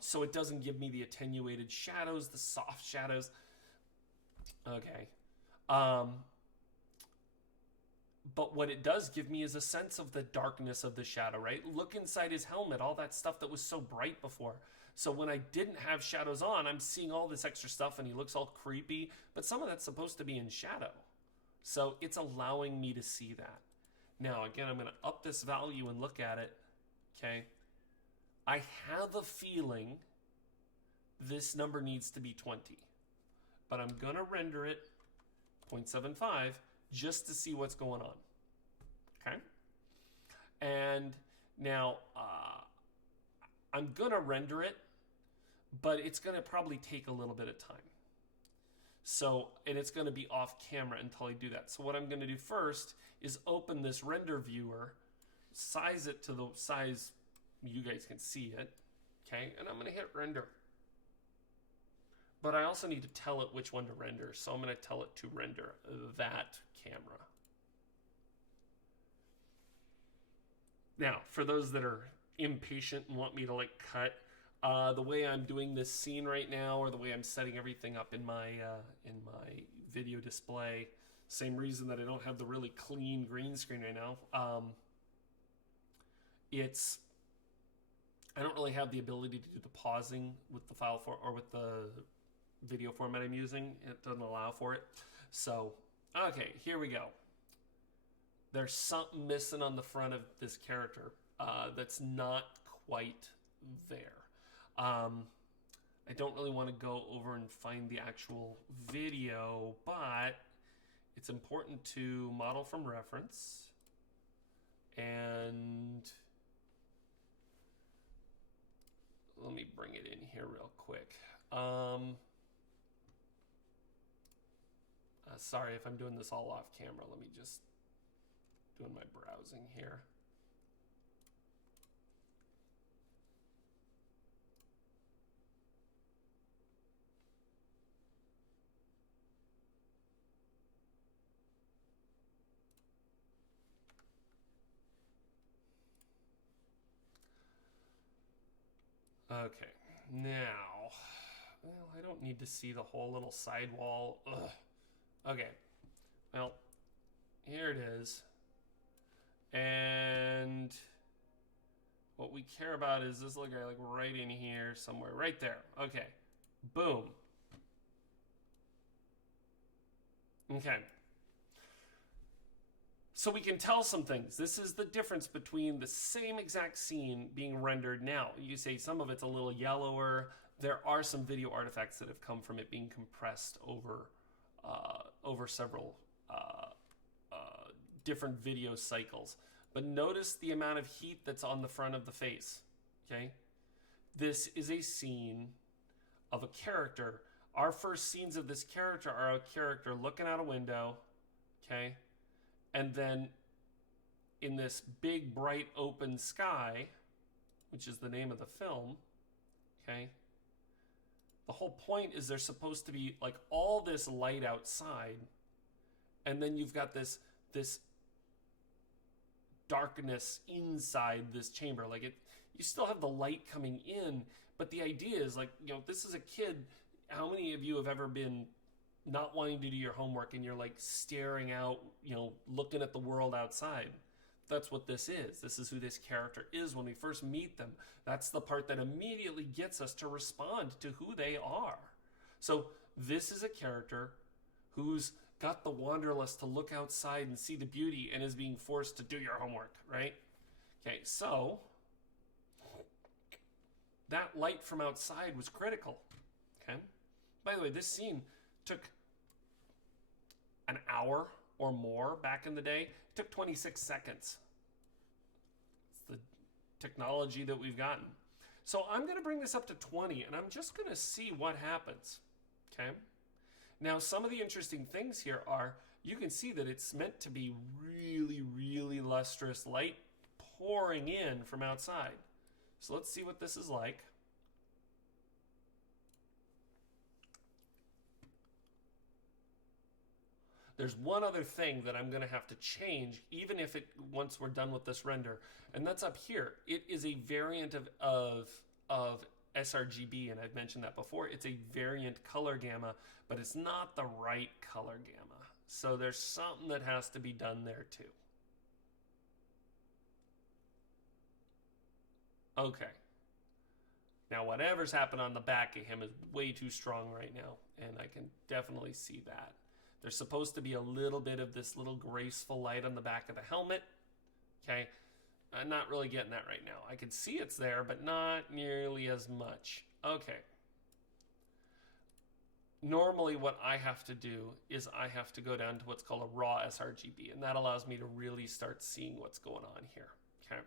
So it doesn't give me the attenuated shadows, the soft shadows. Okay. But what it does give me is a sense of the darkness of the shadow, right? Look inside his helmet, all that stuff that was so bright before. So when I didn't have shadows on, I'm seeing all this extra stuff and he looks all creepy, but some of that's supposed to be in shadow. So it's allowing me to see that. Now, again, I'm going to up this value and look at it, okay? I have a feeling this number needs to be 20, but I'm going to render it 0.75 just to see what's going on, okay? And now, I'm going to render it, but it's going to probably take a little bit of time. So, and it's going to be off camera until I do that. So what I'm going to do first is open this render viewer, size it to the size you guys can see it, okay? And I'm going to hit render. But I also need to tell it which one to render. So I'm going to tell it to render that camera. Now, for those that are impatient and want me to like cut, the way I'm doing this scene right now, or the way I'm setting everything up in my video display, same reason that I don't have the really clean green screen right now. I don't really have the ability to do the pausing with the file or with the video format I'm using. It doesn't allow for it. So, okay, here we go. There's something missing on the front of this character that's not quite there. I don't really want to go over and find the actual video, but it's important to model from reference. And let me bring it in here real quick. Sorry if I'm doing this all off camera. Let me just doing my browsing here. Okay, now, well, I don't need to see the whole little sidewall. Ugh. Okay, well, here it is. And what we care about is this little guy, like right in here somewhere, right there. Okay, boom. Okay. So we can tell some things. This is the difference between the same exact scene being rendered now. You say some of it's a little yellower. There are some video artifacts that have come from it being compressed over several different video cycles. But notice the amount of heat that's on the front of the face, okay? This is a scene of a character. Our first scenes of this character are a character looking out a window, okay? And then in this big, bright, open sky, which is the name of the film, okay? The whole point is there's supposed to be like all this light outside, and then you've got this darkness inside this chamber. Like you still have the light coming in, but the idea is like, you know, this is a kid. How many of you have ever been not wanting to do your homework and you're like staring out, you know, looking at the world outside? That's what this is. This is who this character is when we first meet them. That's the part that immediately gets us to respond to who they are. So this is a character who's got the wanderlust to look outside and see the beauty and is being forced to do your homework, right? Okay, so that light from outside was critical, okay? By the way, this scene took an hour or more back in the day. It took 26 seconds. It's the technology that we've gotten. So I'm going to bring this up to 20, and I'm just going to see what happens, okay? Now, some of the interesting things here are, you can see that it's meant to be really, really lustrous light pouring in from outside. So let's see what this is like. There's one other thing that I'm going to have to change, even if once we're done with this render, and that's up here. It is a variant of sRGB, and I've mentioned that before. It's a variant color gamma, but it's not the right color gamma. So there's something that has to be done there too. Okay. Now whatever's happened on the back of him is way too strong right now, and I can definitely see that. There's supposed to be a little bit of this little graceful light on the back of the helmet. Okay, I'm not really getting that right now. I can see it's there, but not nearly as much. Okay. Normally what I have to do is I have to go down to what's called a raw sRGB, and that allows me to really start seeing what's going on here. Okay.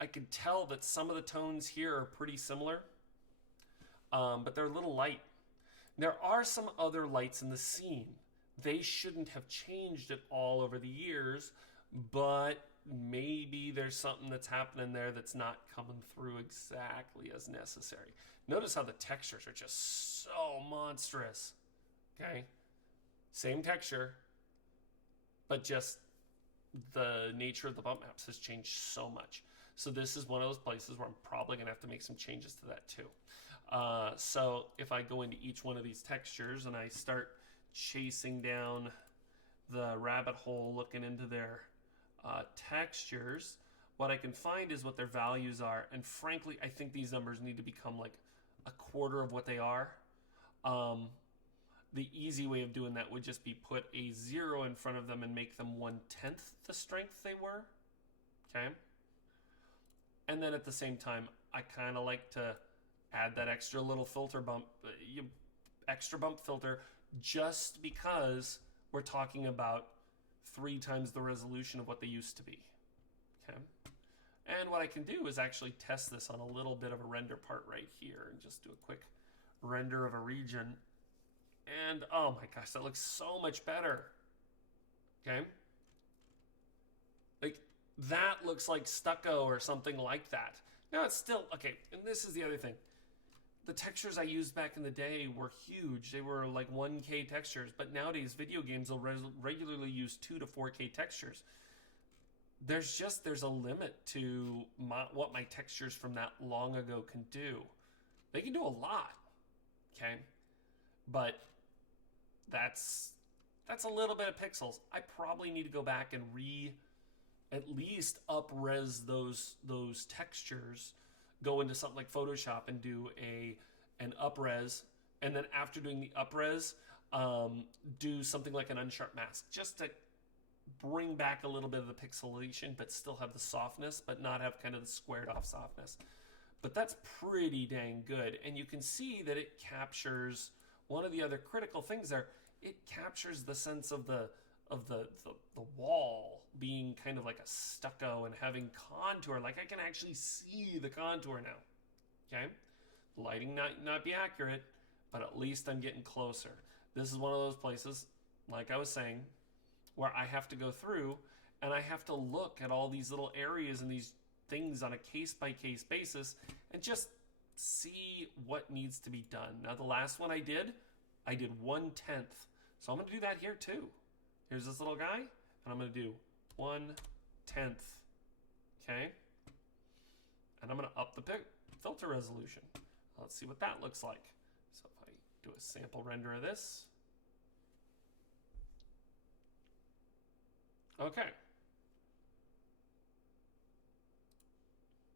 I can tell that some of the tones here are pretty similar, but they're a little light. There are some other lights in the scene. They shouldn't have changed at all over the years, but maybe there's something that's happening there that's not coming through exactly as necessary. Notice how the textures are just so monstrous. Okay? Same texture, but just the nature of the bump maps has changed so much. So this is one of those places where I'm probably going to have to make some changes to that too. So if I go into each one of these textures and I start chasing down the rabbit hole looking into their textures, what I can find is what their values are. And frankly, I think these numbers need to become like a quarter of what they are. The easy way of doing that would just be put a 0 in front of them and make them 1/10 the strength they were. Okay. And then at the same time, I kind of like to add that extra little filter bump, extra bump filter, just because we're talking about 3 times the resolution of what they used to be. Okay. And what I can do is actually test this on a little bit of a render part right here and just do a quick render of a region. And oh my gosh, that looks so much better. Okay. Like that looks like stucco or something like that. Now it's still, okay, and this is the other thing. The textures I used back in the day were huge. They were like 1K textures, but nowadays video games will regularly use 2 to 4K textures. There's a limit to what my textures from that long ago can do. They can do a lot, okay? But that's a little bit of pixels. I probably need to go back and at least up-res those textures, go into something like Photoshop and do an up-res, and then after doing the up-res, do something like an unsharp mask, just to bring back a little bit of the pixelation, but still have the softness, but not have kind of the squared off softness. But that's pretty dang good, and you can see that it captures one of the other critical things there. It captures the sense of the the wall being kind of like a stucco and having contour. Like I can actually see the contour now. Okay? The lighting not be accurate, but at least I'm getting closer. This is one of those places, like I was saying, where I have to go through and I have to look at all these little areas and these things on a case-by-case basis and just see what needs to be done. Now, the last one I did 1/10. So I'm going to do that here too. Here's this little guy, and I'm going to do 1/10. Okay? And I'm going to up the filter resolution. Let's see what that looks like. So if I do a sample render of this. Okay.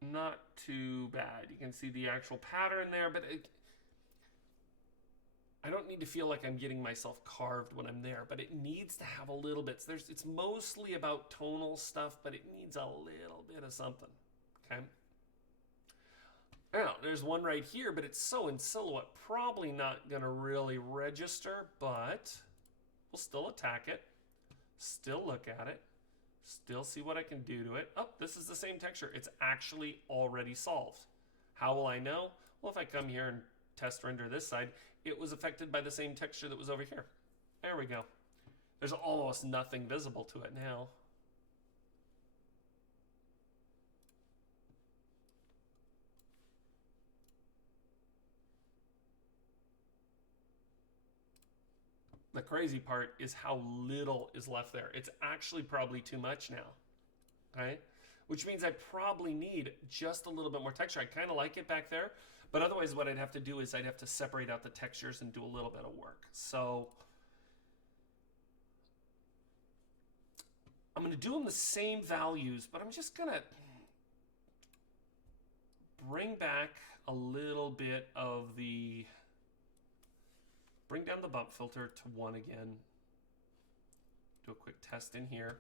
Not too bad. You can see the actual pattern there, but I don't need to feel like I'm getting myself carved when I'm there, but it needs to have a little bit. It's mostly about tonal stuff, but it needs a little bit of something. Okay. Now, there's one right here, but it's so in silhouette, probably not going to really register, but we'll still attack it, still look at it, still see what I can do to it. Oh, this is the same texture. It's actually already solved. How will I know? Well, if I come here and test render this side, it was affected by the same texture that was over here. There we go. There's almost nothing visible to it now. The crazy part is how little is left there. It's actually probably too much now, right? Which means I probably need just a little bit more texture. I kind of like it back there, but otherwise what I'd have to do is I'd have to separate out the textures and do a little bit of work. So I'm going to do them the same values, but I'm just going to bring back a little bit of the... Bring down the bump filter to 1 again. Do a quick test in here.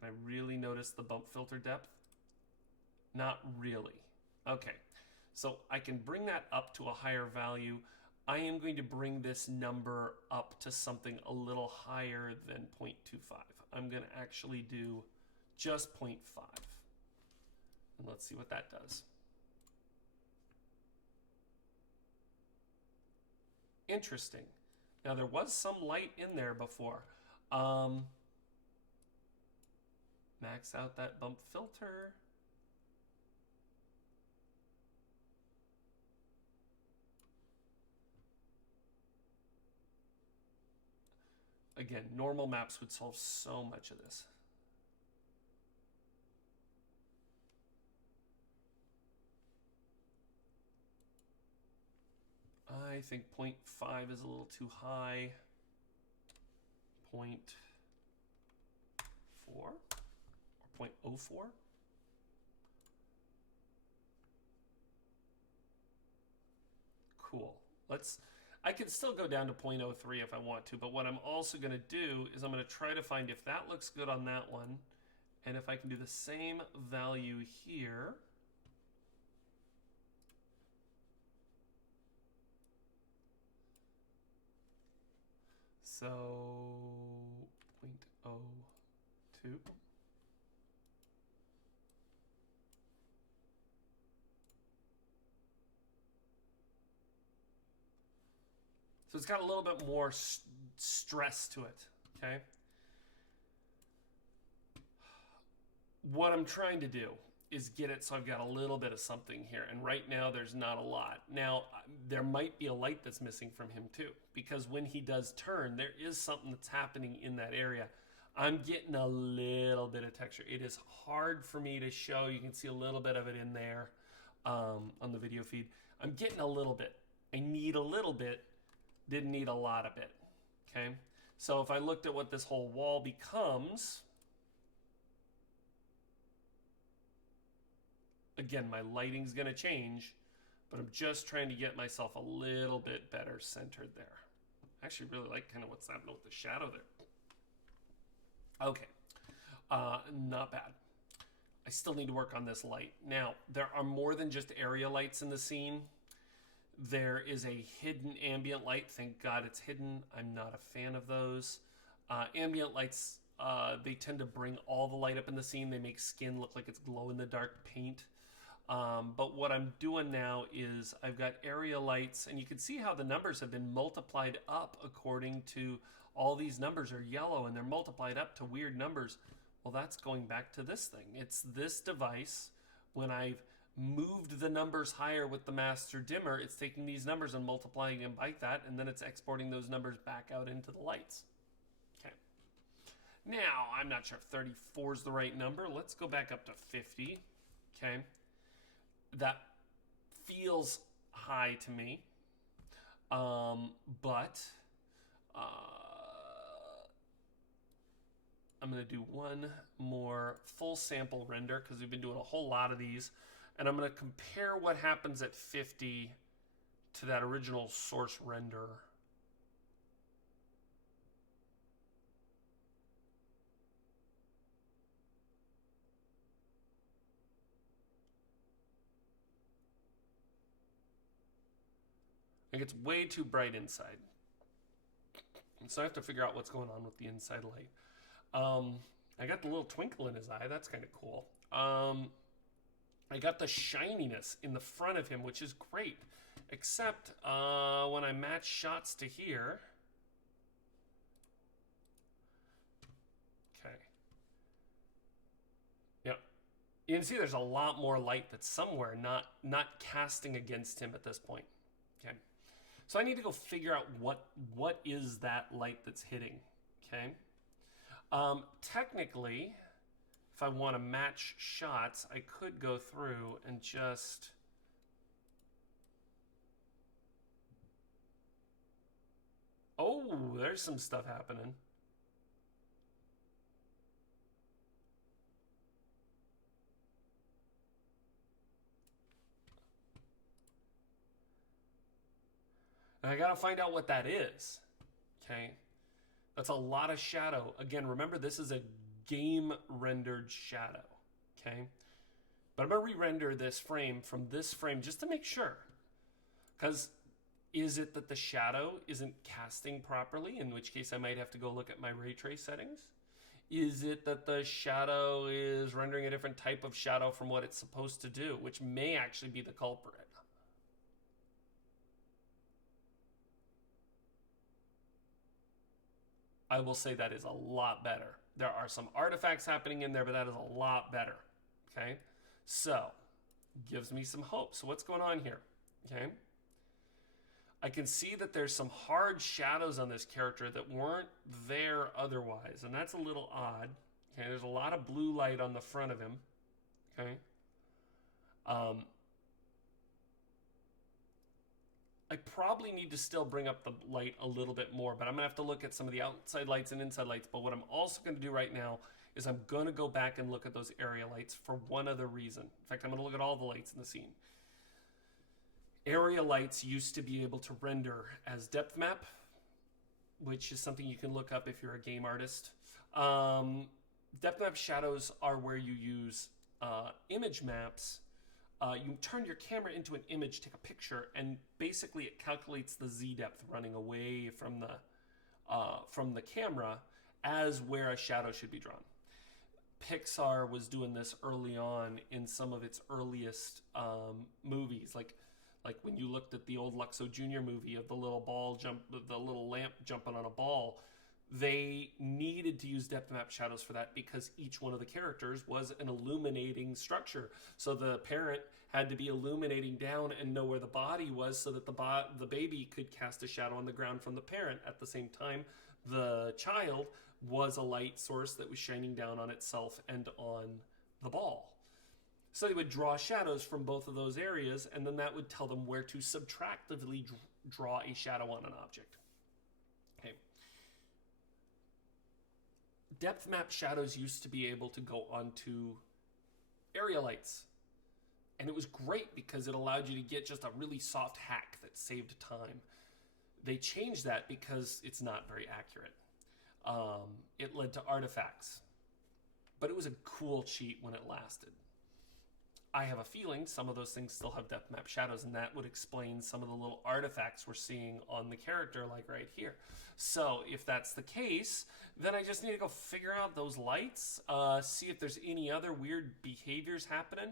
Can I really notice the bump filter depth? Not really. Okay, so I can bring that up to a higher value. I am going to bring this number up to something a little higher than 0.25. I'm going to actually do just 0.5. And let's see what that does. Interesting. Now there was some light in there before. Max out that bump filter. Again, normal maps would solve so much of this. I think 0.5 is a little too high. 0.4 or 0.04. Cool. I can still go down to 0.03 if I want to, but what I'm also going to do is I'm going to try to find if that looks good on that one, and if I can do the same value here. So 0.02. So it's got a little bit more stress to it, okay? What I'm trying to do is get it so I've got a little bit of something here. And right now there's not a lot. Now, there might be a light that's missing from him too, because when he does turn, there is something that's happening in that area. I'm getting a little bit of texture. It is hard for me to show. You can see a little bit of it in there on the video feed. I'm getting a little bit. I need a little bit. Didn't need a lot of it, okay? So if I looked at what this whole wall becomes, again, my lighting's gonna change, but I'm just trying to get myself a little bit better centered there. I actually really like kind of what's happening with the shadow there. Okay, not bad. I still need to work on this light. Now, there are more than just area lights in the scene. There is a hidden ambient light. Thank God it's hidden. I'm not a fan of those. Ambient lights, they tend to bring all the light up in the scene. They make skin look like it's glow-in-the-dark paint. But what I'm doing now is I've got area lights, and you can see how the numbers have been multiplied up according to all these numbers are yellow, and they're multiplied up to weird numbers. Well, that's going back to this thing. It's this device. When I've moved the numbers higher with the master dimmer, it's taking these numbers and multiplying them by that, and then it's exporting those numbers back out into the lights. Okay. Now, I'm not sure if 34 is the right number. Let's go back up to 50. Okay. That feels high to me. But I'm going to do one more full sample render because we've been doing a whole lot of these. And I'm going to compare what happens at 50 to that original source render. It gets way too bright inside. And so I have to figure out what's going on with the inside light. I got the little twinkle in his eye. That's kind of cool. I got the shininess in the front of him, which is great. Except when I match shots to here. Okay. Yep. You can see there's a lot more light that's somewhere not casting against him at this point. Okay. So I need to go figure out what is that light that's hitting. Okay. Technically, if I want to match shots, I could go through and just oh, there's some stuff happening. And I got to find out what that is. Okay. That's a lot of shadow. Again, remember, this is a game rendered shadow. Okay. But I'm going to re-render this frame from this frame just to make sure. Because is it that the shadow isn't casting properly? In which case I might have to go look at my ray trace settings. Is it that the shadow is rendering a different type of shadow from what it's supposed to do? Which may actually be the culprit. I will say that is a lot better. There are some artifacts happening in there, but that is a lot better. Okay, so gives me some hope. So what's going on here? Okay, I can see that there's some hard shadows on this character that weren't there otherwise, and that's a little odd. Okay, there's a lot of blue light on the front of him. Okay, I probably need to still bring up the light a little bit more, but I'm going to have to look at some of the outside lights and inside lights. But what I'm also going to do right now is I'm going to go back and look at those area lights for one other reason. In fact, I'm going to look at all the lights in the scene. Area lights used to be able to render as depth map, which is something you can look up if you're a game artist. Depth map shadows are where you use image maps. You turn your camera into an image, take a picture, and basically it calculates the Z depth running away from the camera as where a shadow should be drawn. Pixar was doing this early on in some of its earliest movies, like when you looked at the old Luxo Jr. movie of the little lamp jumping on a ball. They needed to use depth map shadows for that because each one of the characters was an illuminating structure. So the parent had to be illuminating down and know where the body was so that the baby could cast a shadow on the ground from the parent. At the same time, the child was a light source that was shining down on itself and on the ball. So they would draw shadows from both of those areas, and then that would tell them where to subtractively draw a shadow on an object. Okay. Depth map shadows used to be able to go onto area lights. And it was great because it allowed you to get just a really soft hack that saved time. They changed that because it's not very accurate. It led to artifacts. But it was a cool cheat when it lasted. I have a feeling some of those things still have depth map shadows, and that would explain some of the little artifacts we're seeing on the character, like right here. So if that's the case, then I just need to go figure out those lights, see if there's any other weird behaviors happening,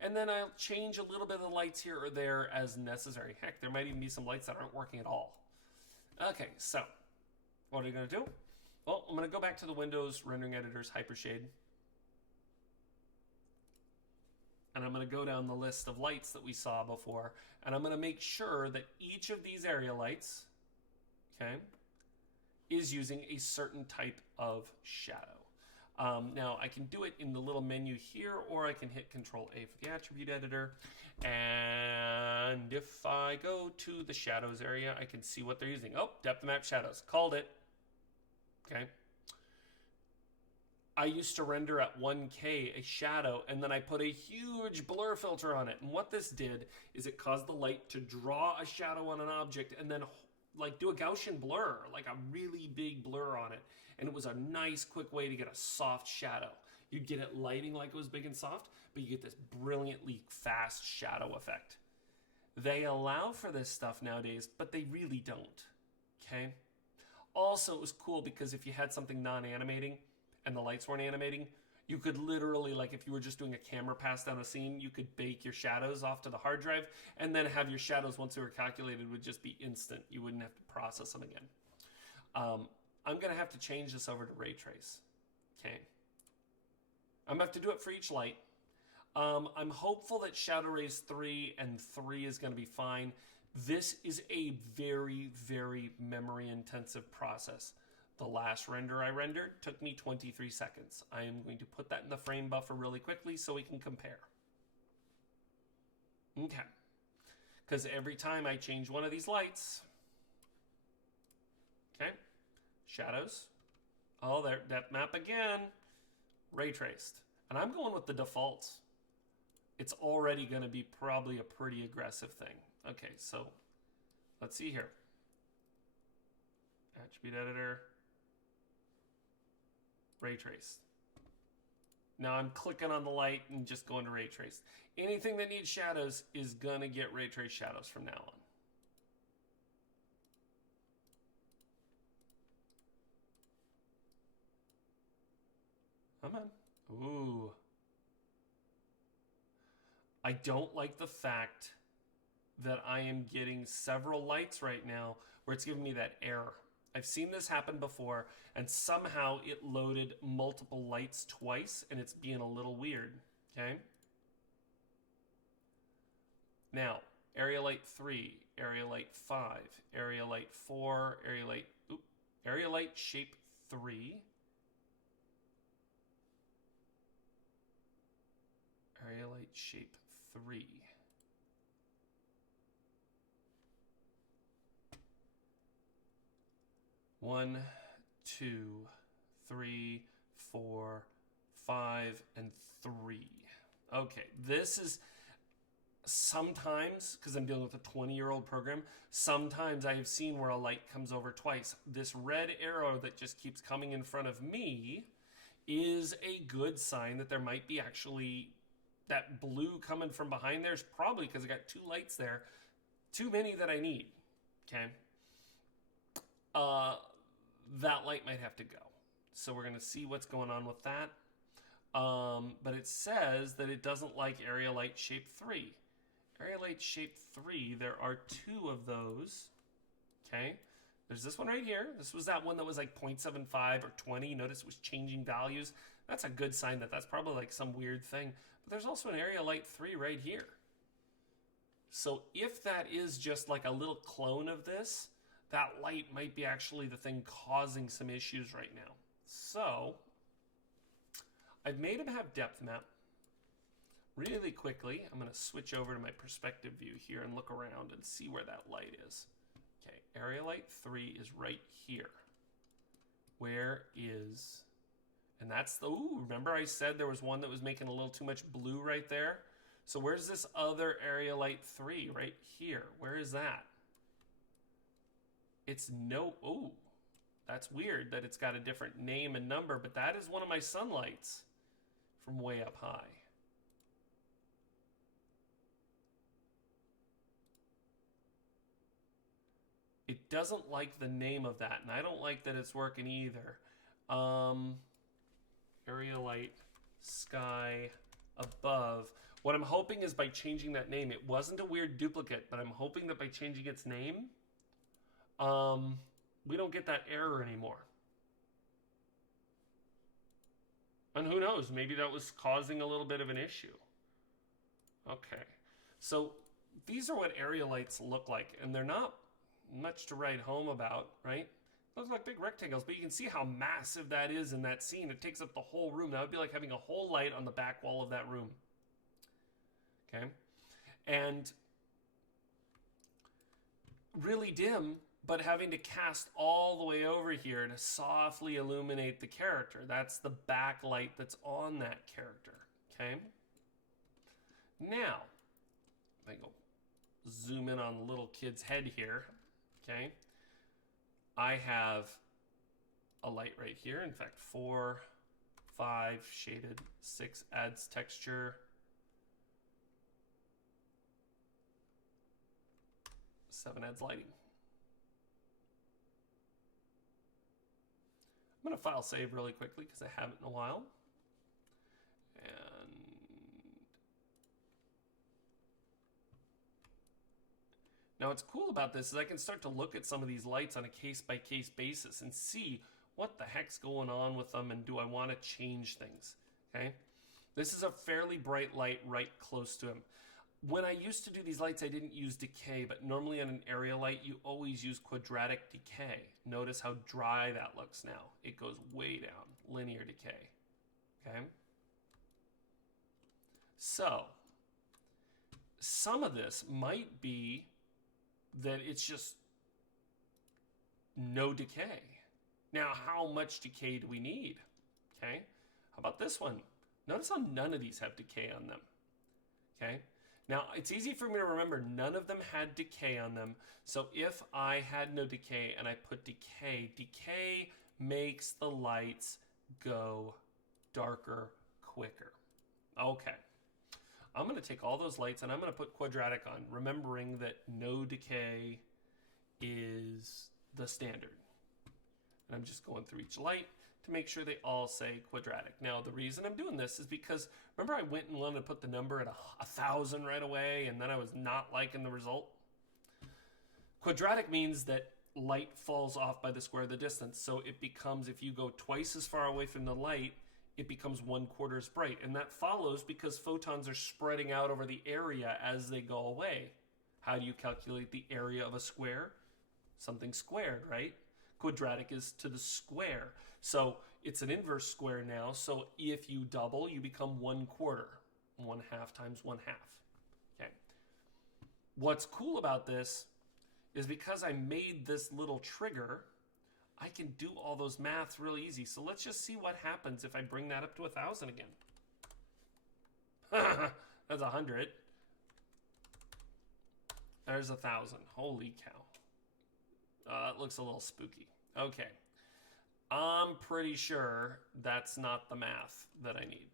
and then I'll change a little bit of the lights here or there as necessary. Heck, there might even be some lights that aren't working at all. Okay, so what are we going to do? Well, I'm going to go back to the Windows Rendering Editor's Hypershade. And I'm going to go down the list of lights that we saw before. And I'm going to make sure that each of these area lights, okay, is using a certain type of shadow. Now, I can do it in the little menu here, or I can hit Control-A for the attribute editor. And if I go to the shadows area, I can see what they're using. Oh, depth map shadows. Called it. Okay. I used to render at 1K a shadow, and then I put a huge blur filter on it. And what this did is it caused the light to draw a shadow on an object and then like do a Gaussian blur, like a really big blur on it. And it was a nice, quick way to get a soft shadow. You'd get it lighting like it was big and soft, but you get this brilliantly fast shadow effect. They allow for this stuff nowadays, but they really don't, okay? Also, it was cool because if you had something non-animating and the lights weren't animating, you could literally, like if you were just doing a camera pass down a scene, you could bake your shadows off to the hard drive and then have your shadows, once they were calculated, would just be instant. You wouldn't have to process them again. I'm going to have to change this over to ray trace, okay? I'm going to have to do it for each light. I'm hopeful that Shadow Rays 3 and 3 is going to be fine. This is a very, very memory intensive process. The last render I rendered took me 23 seconds. I am going to put that in the frame buffer really quickly so we can compare. Okay. Because every time I change one of these lights, okay, shadows, oh, there, depth map again, ray traced. And I'm going with the defaults. It's already going to be probably a pretty aggressive thing. Okay, so let's see here. Attribute editor, ray trace. Now I'm clicking on the light and just going to ray trace. Anything that needs shadows is going to get ray trace shadows from now on. Come on. Ooh. I don't like the fact that I am getting several lights right now where it's giving me that error. I've seen this happen before, and somehow it loaded multiple lights twice, and it's being a little weird, okay? Now, area light 3, area light 5, area light 4, area light shape 3, area light shape 3. One, 2, 3, 4, 5, and 3. Okay, this is sometimes, because I'm dealing with a 20-year-old program, sometimes I have seen where a light comes over twice. This red arrow that just keeps coming in front of me is a good sign that there might be actually that blue coming from behind there is probably because I got two lights there. Too many that I need, okay? That light might have to go. So we're going to see what's going on with that. But it says that it doesn't like area light shape 3. Area light shape 3, there are two of those. Okay. There's this one right here. This was that one that was like 0.75 or 20. Notice it was changing values. That's a good sign that that's probably like some weird thing. But there's also an area light 3 right here. So if that is just like a little clone of this, that light might be actually the thing causing some issues right now. So I've made him have depth map. Really quickly, I'm going to switch over to my perspective view here and look around and see where that light is. Okay, area light 3 is right here. Where is, and that's the, ooh, remember I said there was one that was making a little too much blue right there? So where's this other area light 3? Right here. Where is that? It's no, oh, that's weird that it's got a different name and number, but that is one of my sunlights from way up high. it doesn't like the name of that, and I don't like that it's working either. Area light, sky, above. What I'm hoping is by changing that name, it wasn't a weird duplicate, but I'm hoping that by changing its name, we don't get that error anymore. And who knows, maybe that was causing a little bit of an issue. Okay, so these are what area lights look like, and they're not much to write home about, right? Look like big rectangles, but you can see how massive that is in that scene. It takes up the whole room. That would be like having a whole light on the back wall of that room. Okay, and really dim, but having to cast all the way over here to softly illuminate the character. That's the backlight that's on that character. Okay, now I think I'll zoom in on the little kid's head here. Okay, I have a light right here. In fact, 4, 5 shaded, 6 adds texture, 7 adds lighting. I'm going to file save really quickly because I haven't in a while. And now what's cool about this is I can start to look at some of these lights on a case-by-case basis and see what the heck's going on with them and do I want to change things, okay? This is a fairly bright light right close to him. When I used to do these lights, I didn't use decay, but normally on an area light, you always use quadratic decay. Notice how dry that looks now. It goes way down, linear decay, okay? So, some of this might be that it's just no decay. Now, how much decay do we need? Okay, how about this one? Notice how none of these have decay on them, okay? Now, it's easy for me to remember none of them had decay on them. So if I had no decay and I put decay, decay makes the lights go darker quicker. Okay. I'm going to take all those lights and I'm going to put quadratic on, remembering that no decay is the standard. And I'm just going through each light to make sure they all say quadratic. Now, the reason I'm doing this is because, remember I went and wanted to put the number at 1,000 right away, and then I was not liking the result? Quadratic means that light falls off by the square of the distance. So it becomes, if you go twice as far away from the light, it becomes 1/4 as bright. And that follows because photons are spreading out over the area as they go away. How do you calculate the area of a square? Something squared, right? Quadratic is to the square. So it's an inverse square now. So if you double, you become 1/4. 1/2 times 1/2. Okay. What's cool about this is because I made this little trigger, I can do all those maths really easy. So let's just see what happens if I bring that up to 1,000 again. That's 100. There's 1,000. Holy cow. It looks a little spooky. Okay. I'm pretty sure that's not the math that I need.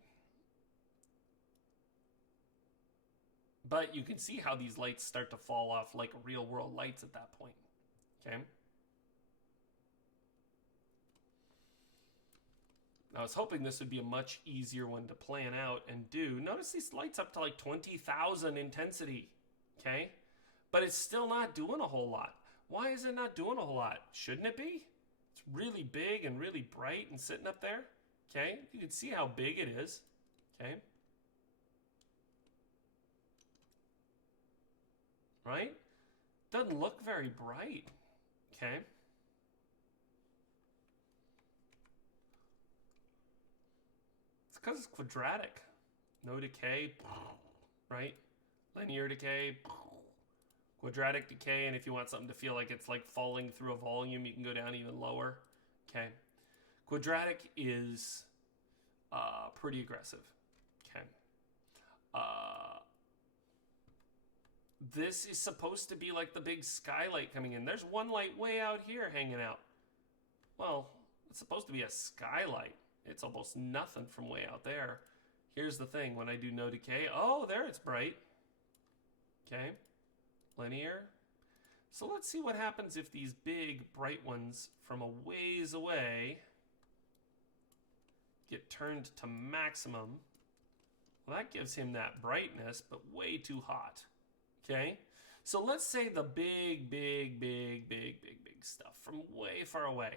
But you can see how these lights start to fall off like real world lights at that point. Okay. I was hoping this would be a much easier one to plan out and do. Notice these lights up to like 20,000 intensity. Okay. But it's still not doing a whole lot. Why is it not doing a whole lot? Shouldn't it be? It's really big and really bright and sitting up there. Okay. You can see how big it is. Okay. Right? Doesn't look very bright. Okay. It's because it's quadratic. No decay. Right? Linear decay. Quadratic decay. And if you want something to feel like it's like falling through a volume, you can go down even lower. Okay. Quadratic is pretty aggressive. Okay. This is supposed to be like the big skylight coming in. There's one light way out here hanging out. Well, it's supposed to be a skylight. It's almost nothing from way out there. Here's the thing. When I do no decay, oh, there it's bright. Okay. Linear. So let's see what happens if these big bright ones from a ways away get turned to maximum. Well, that gives him that brightness, but way too hot. Okay? So let's say the big stuff from way far away.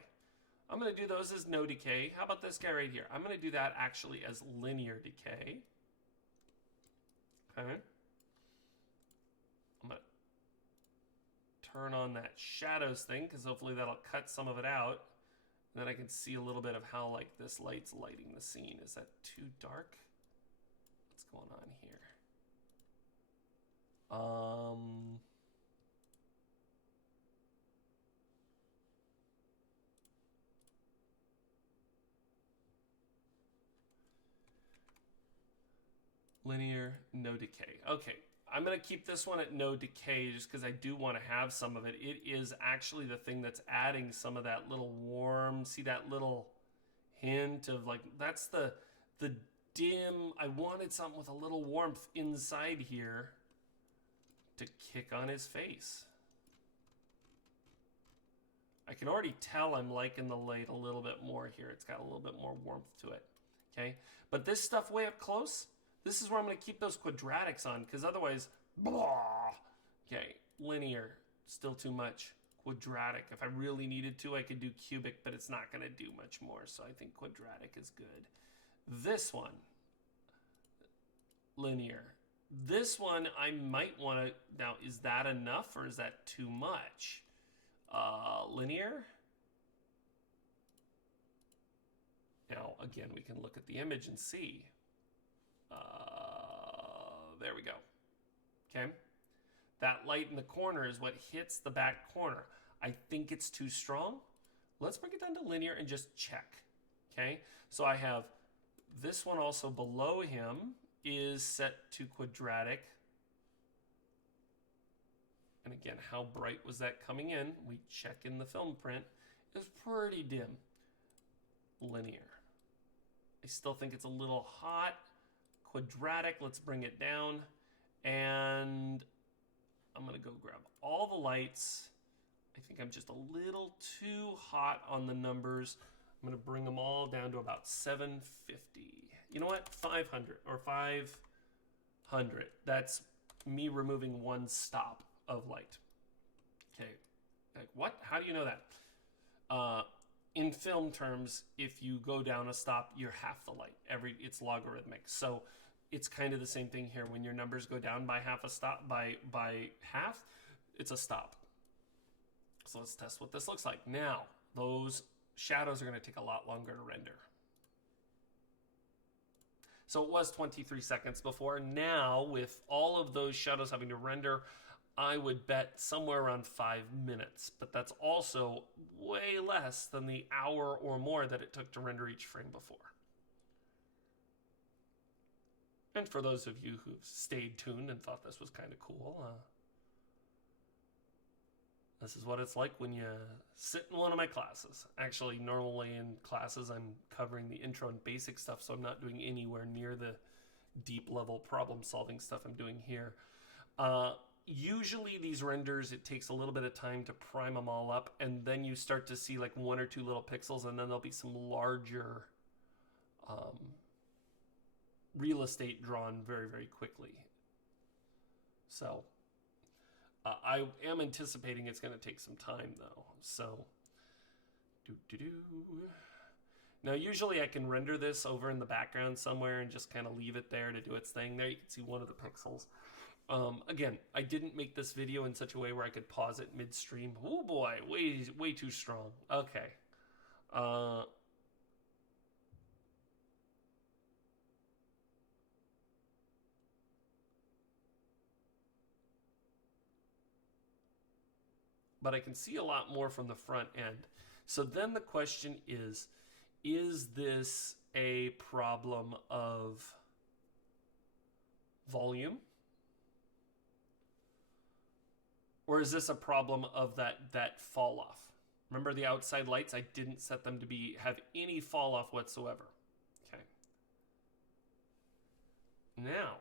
I'm going to do those as no decay. How about this guy right here? I'm going to do that actually as linear decay. Okay. I'm going to turn on that shadows thing because hopefully that'll cut some of it out. And then I can see a little bit of how like this light's lighting the scene. Is that too dark? What's going on here? Linear, no decay. Okay, I'm gonna keep this one at no decay just because I do want to have some of it. It is actually the thing that's adding some of that little warm, see that little hint of like, that's the dim, I wanted something with a little warmth inside here to kick on his face. I can already tell I'm liking the light a little bit more here. It's got a little bit more warmth to it, okay? But this stuff way up close, this is where I'm gonna keep those quadratics on because otherwise, blah. Okay, linear, still too much. Quadratic, if I really needed to, I could do cubic, but it's not gonna do much more, so I think quadratic is good. This one, linear. This one, I might wanna, now is that enough or is that too much? Linear. Now, again, we can look at the image and see. There we go. Okay. That light in the corner is what hits the back corner. I think it's too strong. Let's bring it down to linear and just check. Okay. So I have this one also below him is set to quadratic. And again, how bright was that coming in? We check in the film print. It was pretty dim. Linear. I still think it's a little hot. Quadratic, let's bring it down. And I'm gonna go grab all the lights. I think I'm just a little too hot on the numbers. I'm gonna bring them all down to about 750. You know what? 500 or 500. That's me removing one stop of light. Okay, like what? How do you know that? In film terms, if you go down a stop, you're half the light. It's logarithmic. So it's kind of the same thing here. When your numbers go down by half a stop, by half, it's a stop. So let's test what this looks like. Now, those shadows are gonna take a lot longer to render. So it was 23 seconds before. Now, with all of those shadows having to render, I would bet somewhere around 5 minutes, but that's also way less than the hour or more that it took to render each frame before. And for those of you who've stayed tuned and thought this was kind of cool, this is what it's like when you sit in one of my classes. Actually, normally in classes, I'm covering the intro and basic stuff, so I'm not doing anywhere near the deep level problem solving stuff I'm doing here. Usually these renders, it takes a little bit of time to prime them all up, and then you start to see like 1 or 2 little pixels, and then there'll be some larger real estate drawn very, very quickly. So I am anticipating it's going to take some time though. So now usually I can render this over in the background somewhere and just kind of leave it there to do its thing. There you can see one of the pixels. Again, I didn't make this video in such a way where I could pause it midstream. Oh boy, way too strong. Okay. But I can see a lot more from the front end. So then the question is this a problem of volume? Or is this a problem of that fall off? Remember the outside lights? I didn't set them to have any fall off whatsoever. Okay. Now.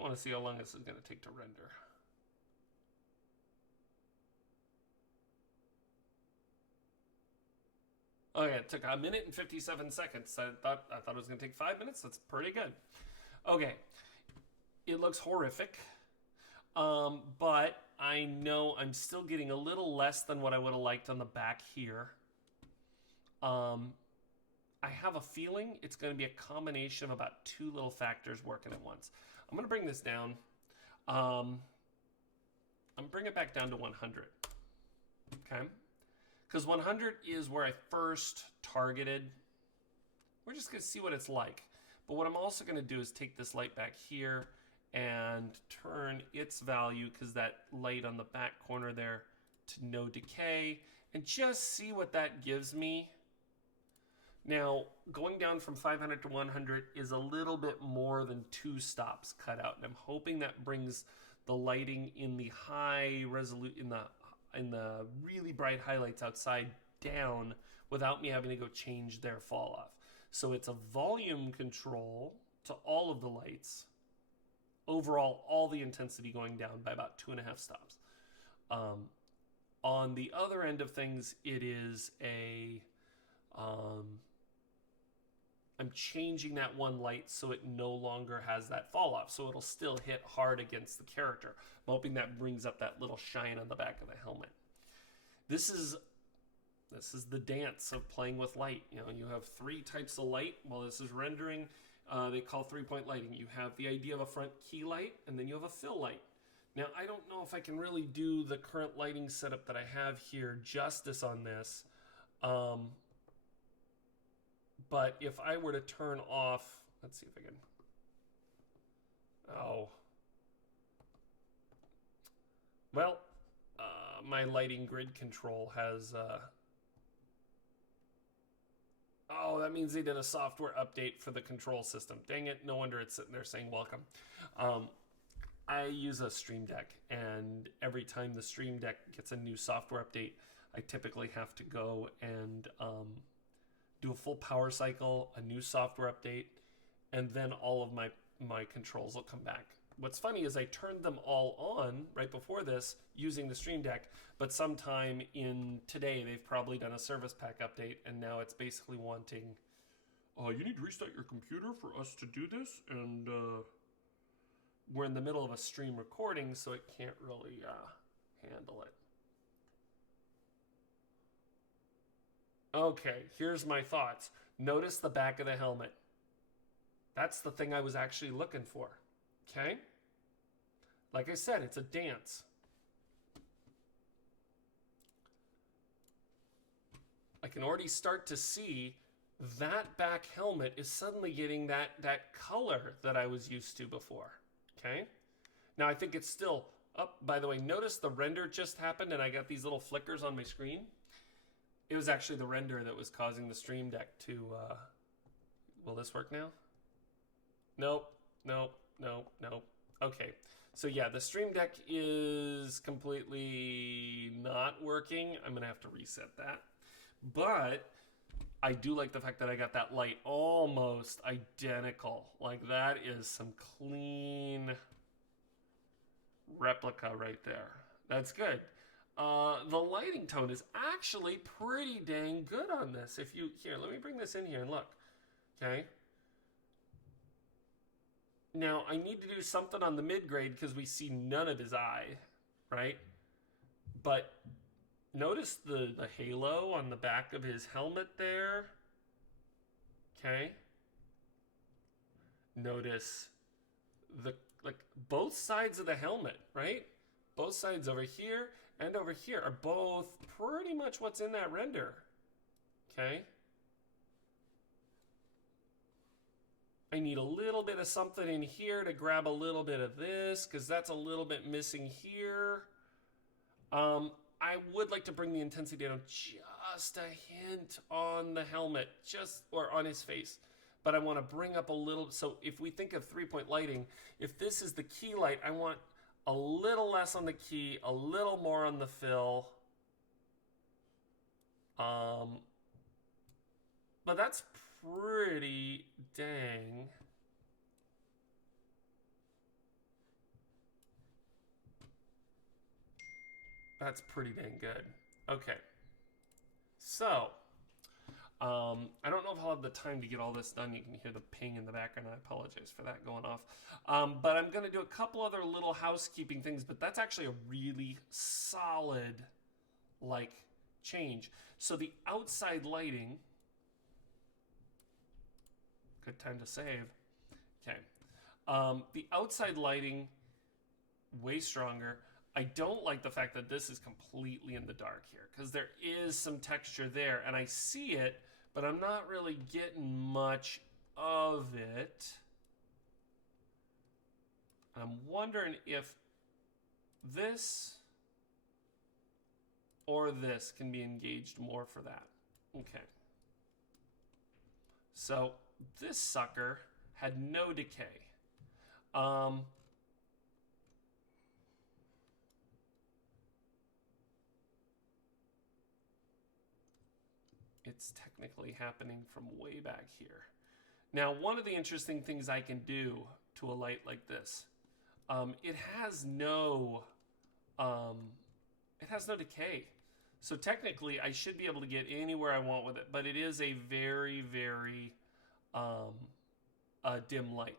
I want to see how long this is going to take to render. Okay, it took 1 minute and 57 seconds. I thought it was going to take 5 minutes. That's pretty good. Okay, it looks horrific, but I know I'm still getting a little less than what I would have liked on the back here. I have a feeling it's going to be a combination of about 2 little factors working at once. I'm going to bring this down. I'm bring it back down to 100. Okay, because 100 is where I first targeted. We're just going to see what it's like. But what I'm also going to do is take this light back here and turn its value, because that light on the back corner there, to no decay, and just see what that gives me. Now, going down from 500 to 100 is a little bit more than 2 stops cut out, and I'm hoping that brings the lighting in the high resolution, in the really bright highlights outside down without me having to go change their fall off. So it's a volume control to all of the lights. Overall, all the intensity going down by about 2.5 stops. On the other end of things, it is a... I'm changing that one light so it no longer has that fall off, so it'll still hit hard against the character. I'm hoping that brings up that little shine on the back of the helmet. This is the dance of playing with light. You know, you have 3 types of light. While this is rendering, they call 3-point lighting. You have the idea of a front key light, and then you have a fill light. Now, I don't know if I can really do the current lighting setup that I have here justice on this. But if I were to turn off, let's see if I can. Oh. Well, my lighting grid control has... Oh, that means they did a software update for the control system. Dang it, no wonder it's sitting there saying welcome. I use a Stream Deck, and every time the Stream Deck gets a new software update, I typically have to go and do a full power cycle, a new software update, and then all of my controls will come back. What's funny is I turned them all on right before this using the Stream Deck, but sometime in today they've probably done a service pack update, and now it's basically wanting, you need to restart your computer for us to do this, and we're in the middle of a stream recording, so it can't really handle it. Okay, here's my thoughts. Notice the back of the helmet. That's the thing I was actually looking for. Okay? Like I said, it's a dance. I can already start to see that back helmet is suddenly getting that color that I was used to before. Okay? Now I think it's still up. By the way, notice the render just happened and I got these little flickers on my screen. It was actually the render that was causing the Stream Deck to... will this work now? Nope. Nope. Nope. Nope. Okay. So yeah, the Stream Deck is completely not working. I'm going to have to reset that. But I do like the fact that I got that light almost identical. Like, that is some clean replica right there. That's good. The lighting tone is actually pretty dang good on this. If you... Here, let me bring this in here and look. Okay. Now, I need to do something on the mid-grade because we see none of his eye, right? But notice the halo on the back of his helmet there. Okay. Notice both sides of the helmet, right? Both sides over here and over here are both pretty much what's in that render. Okay. I need a little bit of something in here to grab a little bit of this, because that's a little bit missing here. I would like to bring the intensity down just a hint on the helmet, or on his face. But I want to bring up a little, so if we think of 3-point lighting, if this is the key light, I want a little less on the key, a little more on the fill. But that's pretty dang That's pretty dang good. Okay. So, I don't know if I'll have the time to get all this done. You can hear the ping in the background. I apologize for that going off. But I'm going to do a couple other little housekeeping things, but that's actually a really solid, like, change. So the outside lighting, good time to save. Okay. The outside lighting, way stronger. I don't like the fact that this is completely in the dark here, because there is some texture there, and I see it, but I'm not really getting much of it. I'm wondering if this or this can be engaged more for that. Okay. So this sucker had no decay. It's technically happening from way back here. Now, one of the interesting things I can do to a light like this, it has no decay. So technically, I should be able to get anywhere I want with it, but it is a very, very dim light.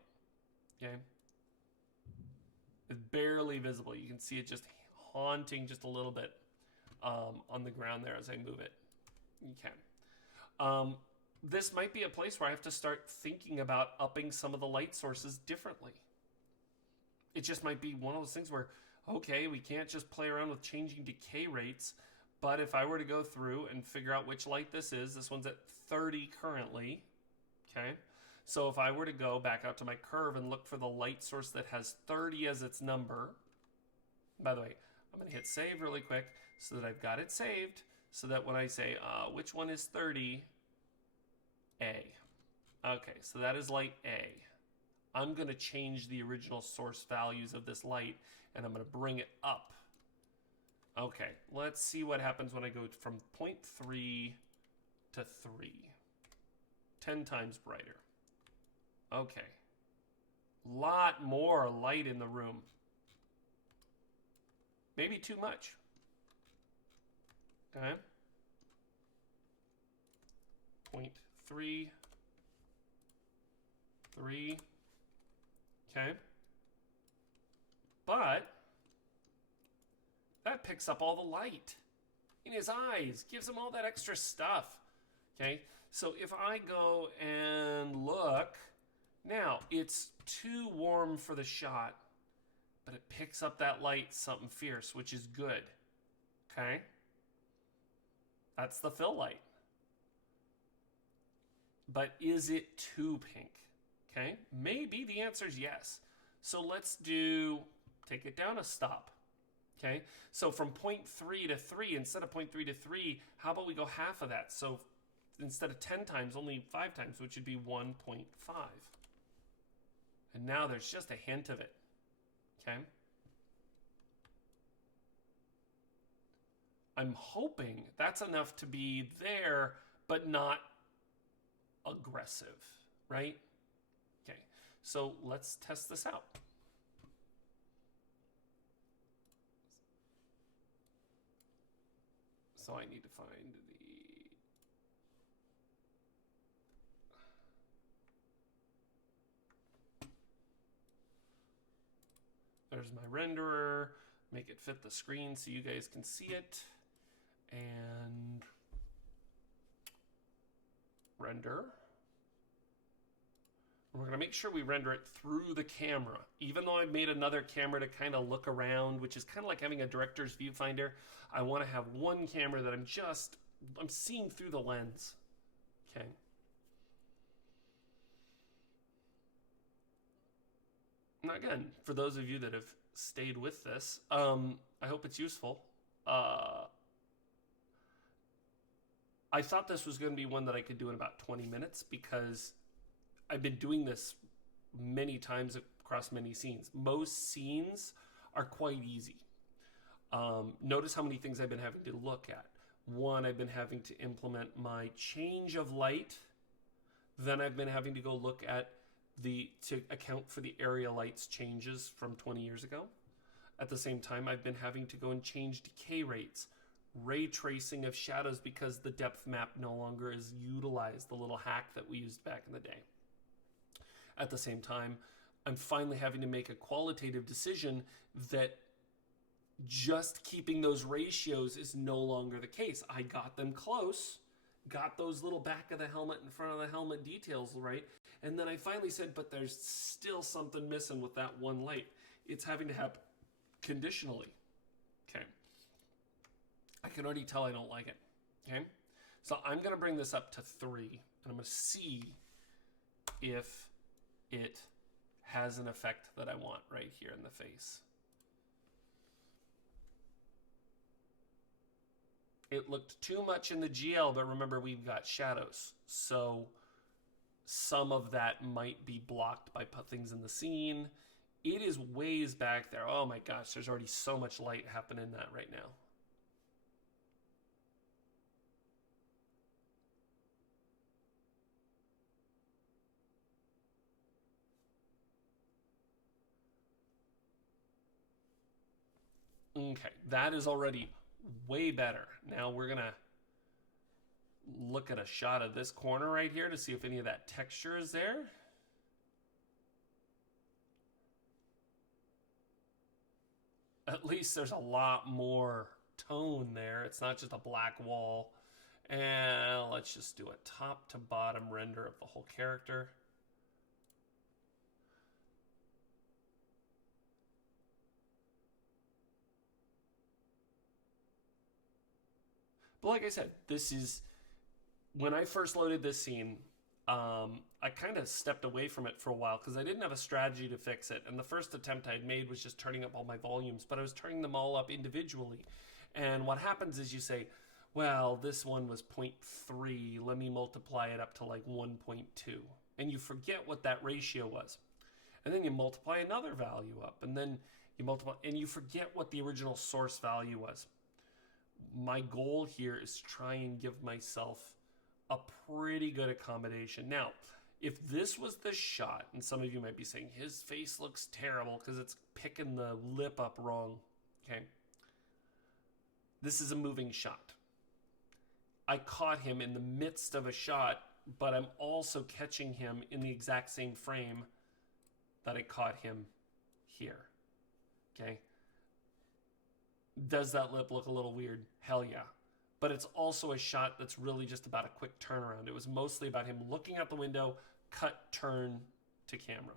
Okay, it's barely visible. You can see it just haunting just a little bit on the ground there as I move it. Okay. This might be a place where I have to start thinking about upping some of the light sources differently. It just might be one of those things where, okay, we can't just play around with changing decay rates, but if I were to go through and figure out which light this is, this one's at 30 currently, okay? So if I were to go back out to my curve and look for the light source that has 30 as its number, by the way, I'm gonna hit save really quick so that I've got it saved, so that when I say, which one is 30? A. Okay, so that is light A. I'm going to change the original source values of this light, and I'm going to bring it up. Okay, let's see what happens when I go from 0.3 to 3. 10 times brighter. Okay. Lot more light in the room. Maybe too much. Okay. 0.3, 3. Okay. But that picks up all the light in his eyes, gives him all that extra stuff. Okay. So if I go and look, now it's too warm for the shot, but it picks up that light, something fierce, which is good. Okay. That's the fill light. But is it too pink? Okay, maybe the answer is yes. So let's take it down a stop. Okay, so from 0.3 to 3, instead of 0.3 to 3, how about we go half of that? So instead of 10 times, only 5 times, which would be 1.5. And now there's just a hint of it. Okay. I'm hoping that's enough to be there, but not aggressive, right? Okay, so let's test this out. So I need to find there's my renderer, make it fit the screen so you guys can see it, and render. We're going to make sure we render it through the camera. Even though I've made another camera to kind of look around, which is kind of like having a director's viewfinder, I want to have one camera that I'm seeing through the lens. Okay. Now again, for those of you that have stayed with this, I hope it's useful. I thought this was going to be one that I could do in about 20 minutes because I've been doing this many times across many scenes. Most scenes are quite easy. Notice how many things I've been having to look at. One, I've been having to implement my change of light. Then I've been having to go look at to account for the area lights changes from 20 years ago. At the same time, I've been having to go and change decay rates, ray tracing of shadows because the depth map no longer is utilized, the little hack that we used back in the day. At the same time, I'm finally having to make a qualitative decision that just keeping those ratios is no longer the case. I got them close, got those little back of the helmet and front of the helmet details right, and then I finally said, but there's still something missing with that one light. It's having to happen conditionally. Okay. I can already tell I don't like it. Okay. So I'm going to bring this up to 3, and I'm going to see if it has an effect that I want right here in the face. It looked too much in the GL, but remember we've got shadows. So some of that might be blocked by things in the scene. It is ways back there. Oh my gosh, there's already so much light happening in that right now. Okay, that is already way better. Now we're gonna look at a shot of this corner right here to see if any of that texture is there. At least there's a lot more tone there. It's not just a black wall. And let's just do a top to bottom render of the whole character. But like I said, this is, when I first loaded this scene, I kind of stepped away from it for a while because I didn't have a strategy to fix it. And the first attempt I had made was just turning up all my volumes, but I was turning them all up individually. And what happens is you say, well, this one was 0.3, let me multiply it up to like 1.2. And you forget what that ratio was. And then you multiply another value up, and then you multiply, and you forget what the original source value was. My goal here is to try and give myself a pretty good accommodation. Now, if this was the shot, and some of you might be saying, his face looks terrible because it's picking the lip up wrong, okay? This is a moving shot. I caught him in the midst of a shot, but I'm also catching him in the exact same frame that I caught him here, okay? Does that lip look a little weird? Hell yeah. But it's also a shot that's really just about a quick turnaround. It was mostly about him looking out the window, cut, turn to camera.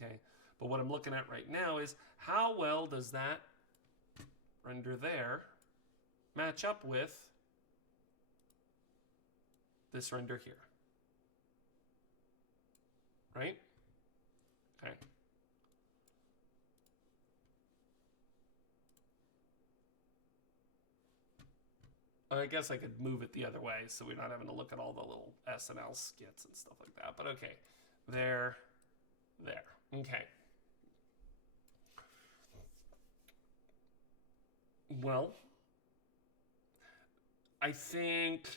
Okay. But what I'm looking at right now is how well does that render there match up with this render here? Right? Okay. I guess I could move it the other way so we're not having to look at all the little SNL skits and stuff like that. But okay, there. Okay. Well, I think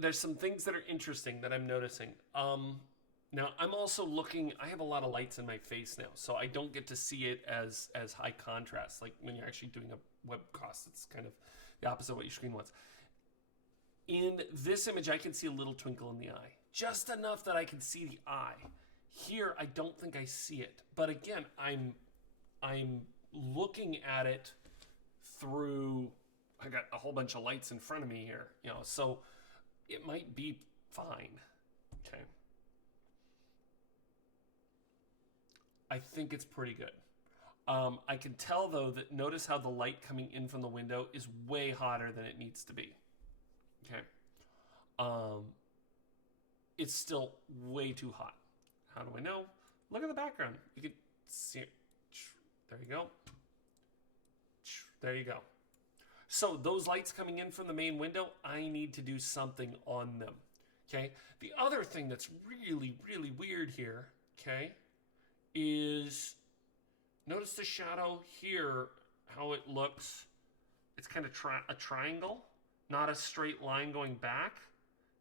there's some things that are interesting that I'm noticing. Now, I'm also looking, I have a lot of lights in my face now, so I don't get to see it as high contrast. Like when you're actually doing a webcast, it's kind of the opposite of what your screen wants. In this image, I can see a little twinkle in the eye. Just enough that I can see the eye. Here, I don't think I see it. But again, I'm looking at it through, I got a whole bunch of lights in front of me here, you know, so it might be fine. Okay. I think it's pretty good. I can tell though that notice how the light coming in from the window is way hotter than it needs to be. Okay. It's still way too hot. How do I know? Look at the background. You can see it. There you go. There you go. So those lights coming in from the main window, I need to do something on them. Okay. The other thing that's really, really weird here, okay, is notice the shadow here, how it looks. It's kind of a triangle, not a straight line going back.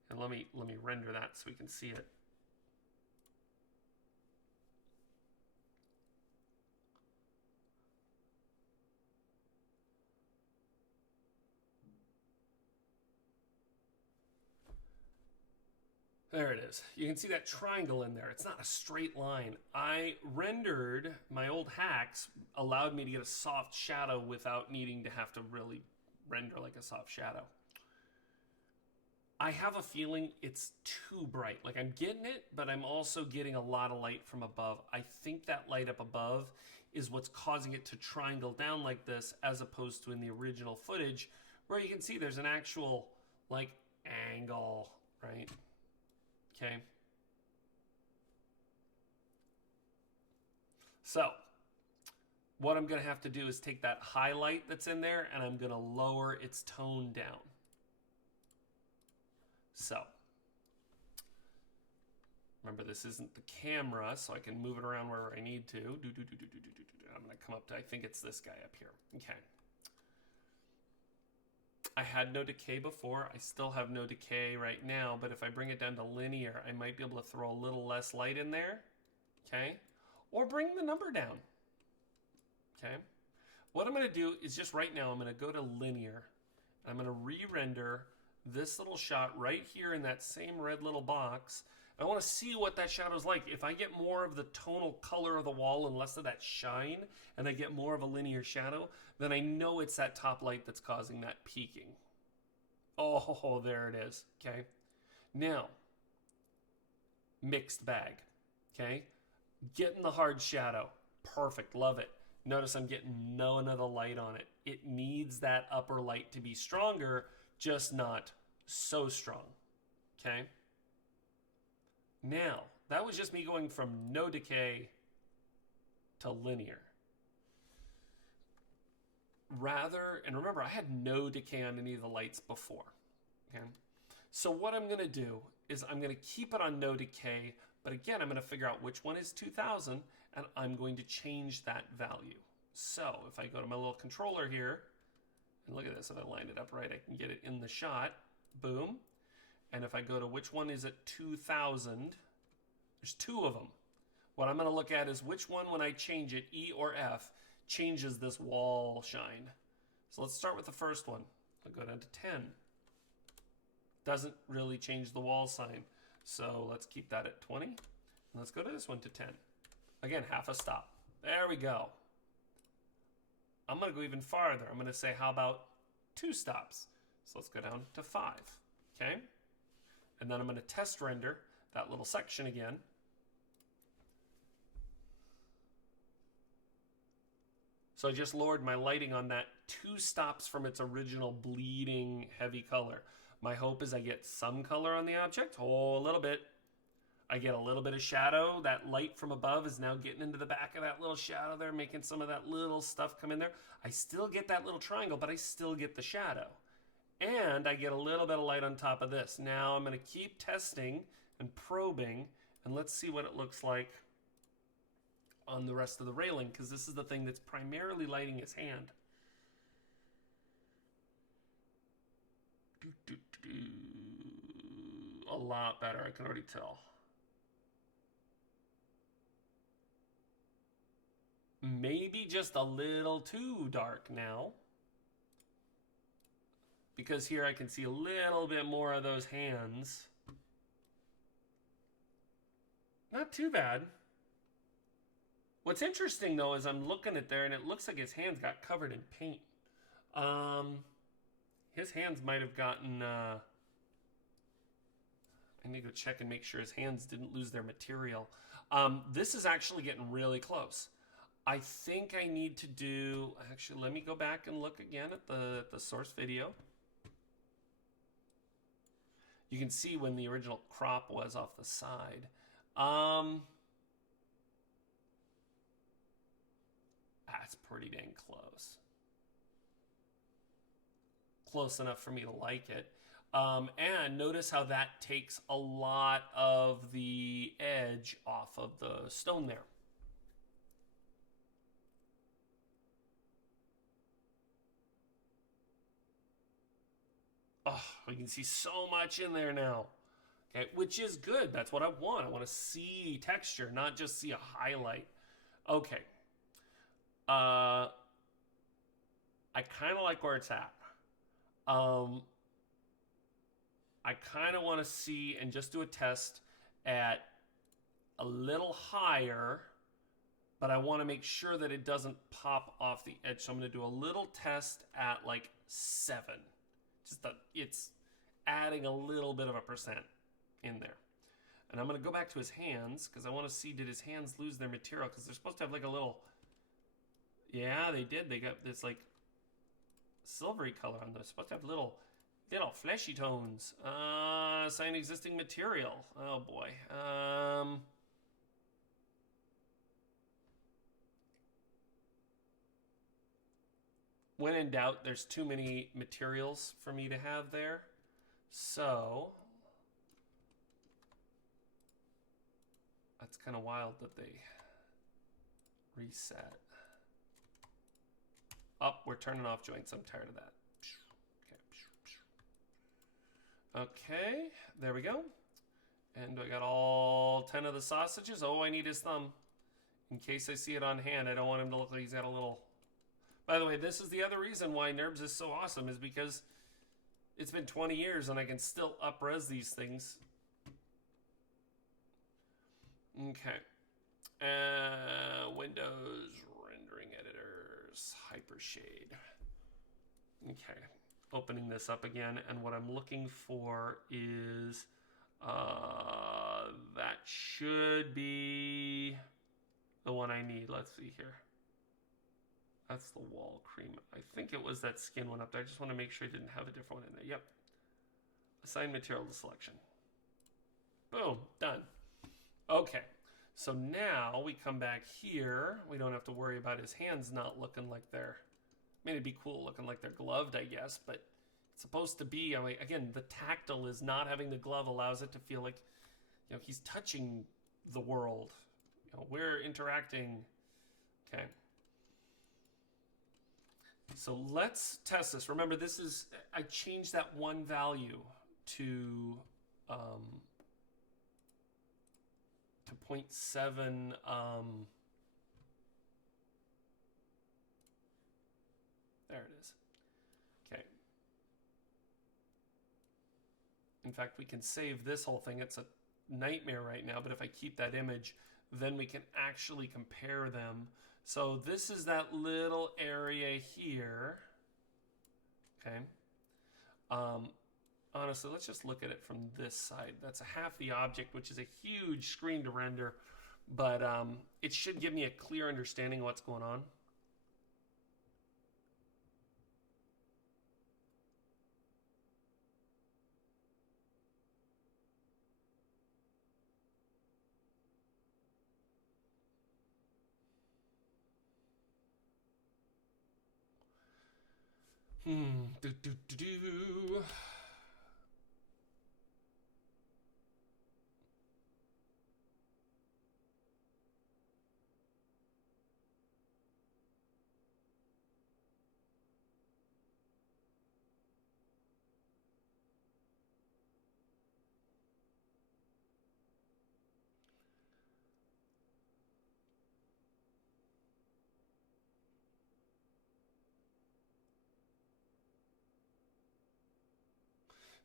And let me render that so we can see it. There it is. You can see that triangle in there. It's not a straight line. I rendered, my old hacks allowed me to get a soft shadow without needing to have to really render like a soft shadow. I have a feeling it's too bright. Like I'm getting it, but I'm also getting a lot of light from above. I think that light up above is what's causing it to triangle down like this, as opposed to in the original footage where you can see there's an actual like angle, right? Okay. So what I'm going to have to do is take that highlight that's in there and I'm going to lower its tone down. So remember, this isn't the camera, so I can move it around wherever I need to. I'm going to come up to, I think it's this guy up here. Okay. I had no decay before. I still have no decay right now, but if I bring it down to linear, I might be able to throw a little less light in there. Okay. Or bring the number down. Okay. What I'm going to do is just right now, I'm going to go to linear. I'm going to re-render this little shot right here in that same red little box. I want to see what that shadow's like. If I get more of the tonal color of the wall and less of that shine, and I get more of a linear shadow, then I know it's that top light that's causing that peaking. Oh, there it is. Okay. Now, mixed bag. Okay. Getting the hard shadow. Perfect. Love it. Notice I'm getting none of the light on it. It needs that upper light to be stronger, just not so strong. Okay. Now, that was just me going from no decay to linear. Rather, and remember, I had no decay on any of the lights before. Okay. So what I'm going to do is I'm going to keep it on no decay, but again, I'm going to figure out which one is 2000, and I'm going to change that value. So if I go to my little controller here, and look at this, if I line it up right, I can get it in the shot. Boom. And if I go to which one is at 2000, there's two of them. What I'm going to look at is which one, when I change it, E or F, changes this wall shine. So let's start with the first one. I'll go down to 10. Doesn't really change the wall sign. So let's keep that at 20. And let's go to this one to 10. Again, half a stop. There we go. I'm going to go even farther. I'm going to say, how about 2 stops? So let's go down to 5. Okay. And then I'm going to test render that little section again. So I just lowered my lighting on that 2 stops from its original bleeding heavy color. My hope is I get some color on the object. Oh, a little bit. I get a little bit of shadow. That light from above is now getting into the back of that little shadow there, making some of that little stuff come in there. I still get that little triangle, but I still get the shadow. And I get a little bit of light on top of this. Now I'm going to keep testing and probing, and let's see what it looks like on the rest of the railing, because this is the thing that's primarily lighting his hand. A lot better, I can already tell. Maybe just a little too dark now, because here I can see a little bit more of those hands. Not too bad. What's interesting though is I'm looking at there and it looks like his hands got covered in paint. His hands might have gotten, I need to go check and make sure his hands didn't lose their material. This is actually getting really close. I think I need to do, actually, let me go back and look again at the source video. You can see when the original crop was off the side. That's pretty dang close. Close enough for me to like it. And notice how that takes a lot of the edge off of the stone there. Oh, we can see so much in there now. Okay, which is good. That's what I want. I want to see texture, not just see a highlight. Okay. I kind of like where it's at. I kind of want to see and just do a test at a little higher, but I want to make sure that it doesn't pop off the edge. So I'm going to do a little test at like 7. It's adding a little bit of a percent in there. And I'm going to go back to his hands because I want to see, did his hands lose their material? Because they're supposed to have like a little, yeah, they did. They got this like silvery color on them. They're supposed to have little fleshy tones. Assign existing material. Oh boy. When in doubt, there's too many materials for me to have there. So that's kind of wild that they reset. Up, we're turning off joints. I'm tired of that. Okay, there we go. And I got all 10 of the sausages. Oh, I need his thumb. In case I see it on hand, I don't want him to look like he's got a little... By the way, this is the other reason why NURBS is so awesome, is because it's been 20 years and I can still up-res these things. Okay. Windows, rendering editors, Hypershade. Okay. Opening this up again, and what I'm looking for is that should be the one I need. Let's see here. That's the wall cream. I think it was that skin one up there. I just want to make sure I didn't have a different one in there. Yep. Assign material to selection. Boom. Done. Okay. So now we come back here. We don't have to worry about his hands not looking like they're... I mean, it'd be cool looking like they're gloved, I guess, but it's supposed to be... I mean, again, the tactile is not having the glove allows it to feel like, you know, he's touching the world. You know, we're interacting. Okay. So let's test this. Remember, this is, I changed that one value to 0.7, there it is. Okay. In fact, we can save this whole thing. It's a nightmare right now, but if I keep that image, then we can actually compare them. So this is that little area here. Okay. Honestly, let's just look at it from this side. That's half the object, which is a huge screen to render, but it should give me a clear understanding of what's going on. Do.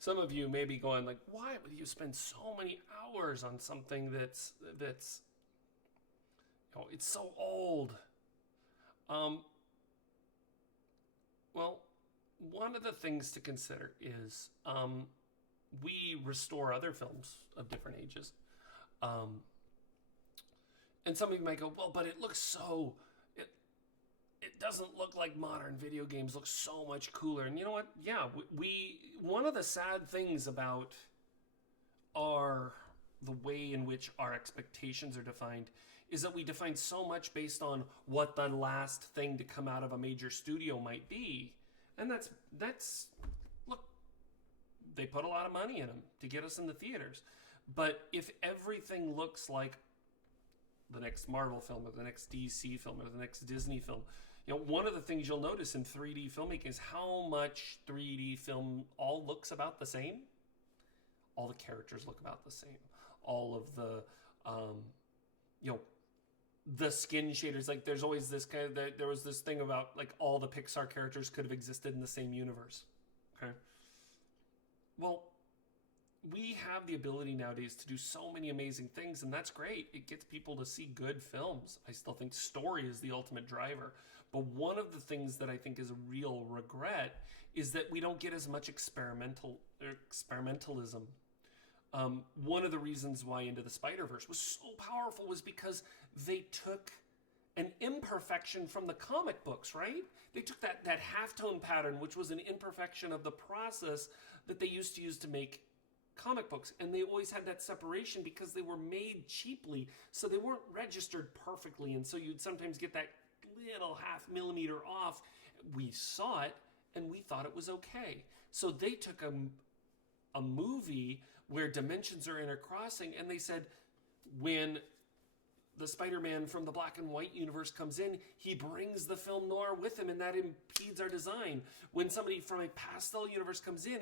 Some of you may be going like, why would you spend so many hours on something that's you know, it's so old? Well, one of the things to consider is we restore other films of different ages. And some of you might go, well, but it looks so... It doesn't look like modern video games. Look so much cooler. And you know what? Yeah, one of the sad things about the way in which our expectations are defined is that we define so much based on what the last thing to come out of a major studio might be. And that's look, they put a lot of money in them to get us in the theaters. But if everything looks like the next Marvel film or the next DC film or the next Disney film, you know, one of the things you'll notice in 3D filmmaking is how much 3D film all looks about the same. All the characters look about the same. All of the, you know, the skin shaders. Like, there's always this kind of, there was this thing about, like, all the Pixar characters could have existed in the same universe. Okay. Well, we have the ability nowadays to do so many amazing things, and that's great. It gets people to see good films. I still think story is the ultimate driver. But one of the things that I think is a real regret is that we don't get as much experimentalism. One of the reasons why Into the Spider-Verse was so powerful was because they took an imperfection from the comic books, right? They took that halftone pattern, which was an imperfection of the process that they used to use to make comic books, and they always had that separation because they were made cheaply, so they weren't registered perfectly, and so you'd sometimes get that little half millimeter off. We saw it, and we thought it was okay. So they took a movie where dimensions are intercrossing, and they said, when the Spider-Man from the black and white universe comes in, he brings the film noir with him, and that impedes our design. When somebody from a pastel universe comes in,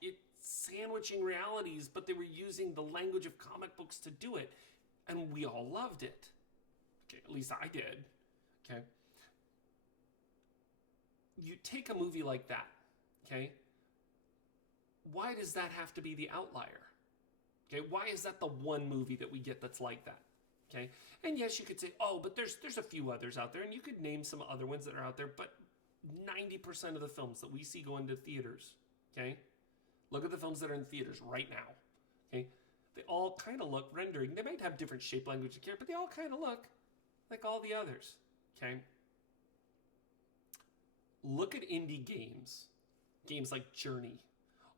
it's sandwiching realities, but they were using the language of comic books to do it, and we all loved it. Okay, at least I did. Okay. You take a movie like that, okay? Why does that have to be the outlier? Okay, why is that the one movie that we get that's like that? Okay, and yes, you could say, oh, but there's a few others out there, and you could name some other ones that are out there, but 90% of the films that we see go into theaters, okay? Look at the films that are in theaters right now, okay? They all kind of look rendering. They might have different shape language here, but they all kind of look like all the others, okay? Look at indie games like Journey,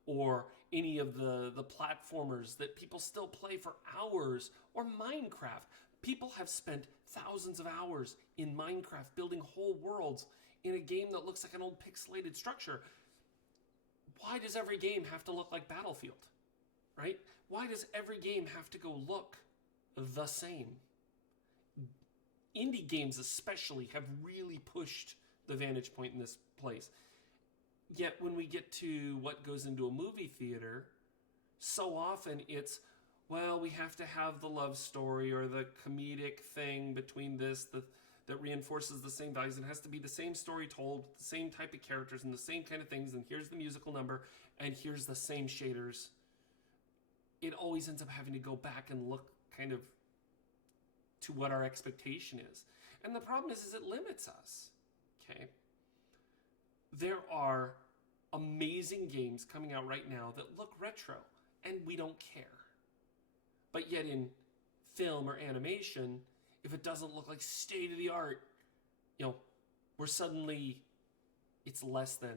or any of the platformers that people still play for hours, or Minecraft. People have spent thousands of hours in Minecraft building whole worlds in a game that looks like an old pixelated structure. Why does every game have to look like Battlefield, right? Why does every game have to go look the same? Indie games especially have really pushed the vantage point in this place. Yet when we get to what goes into a movie theater, so often it's, well, we have to have the love story or the comedic thing between this that reinforces the same values. It has to be the same story told, the same type of characters and the same kind of things, and here's the musical number, and here's the same shaders. It always ends up having to go back and look kind of to what our expectation is. And the problem is it limits us, okay? There are amazing games coming out right now that look retro, and we don't care. But yet in film or animation, if it doesn't look like state-of-the-art, we're suddenly, it's less than,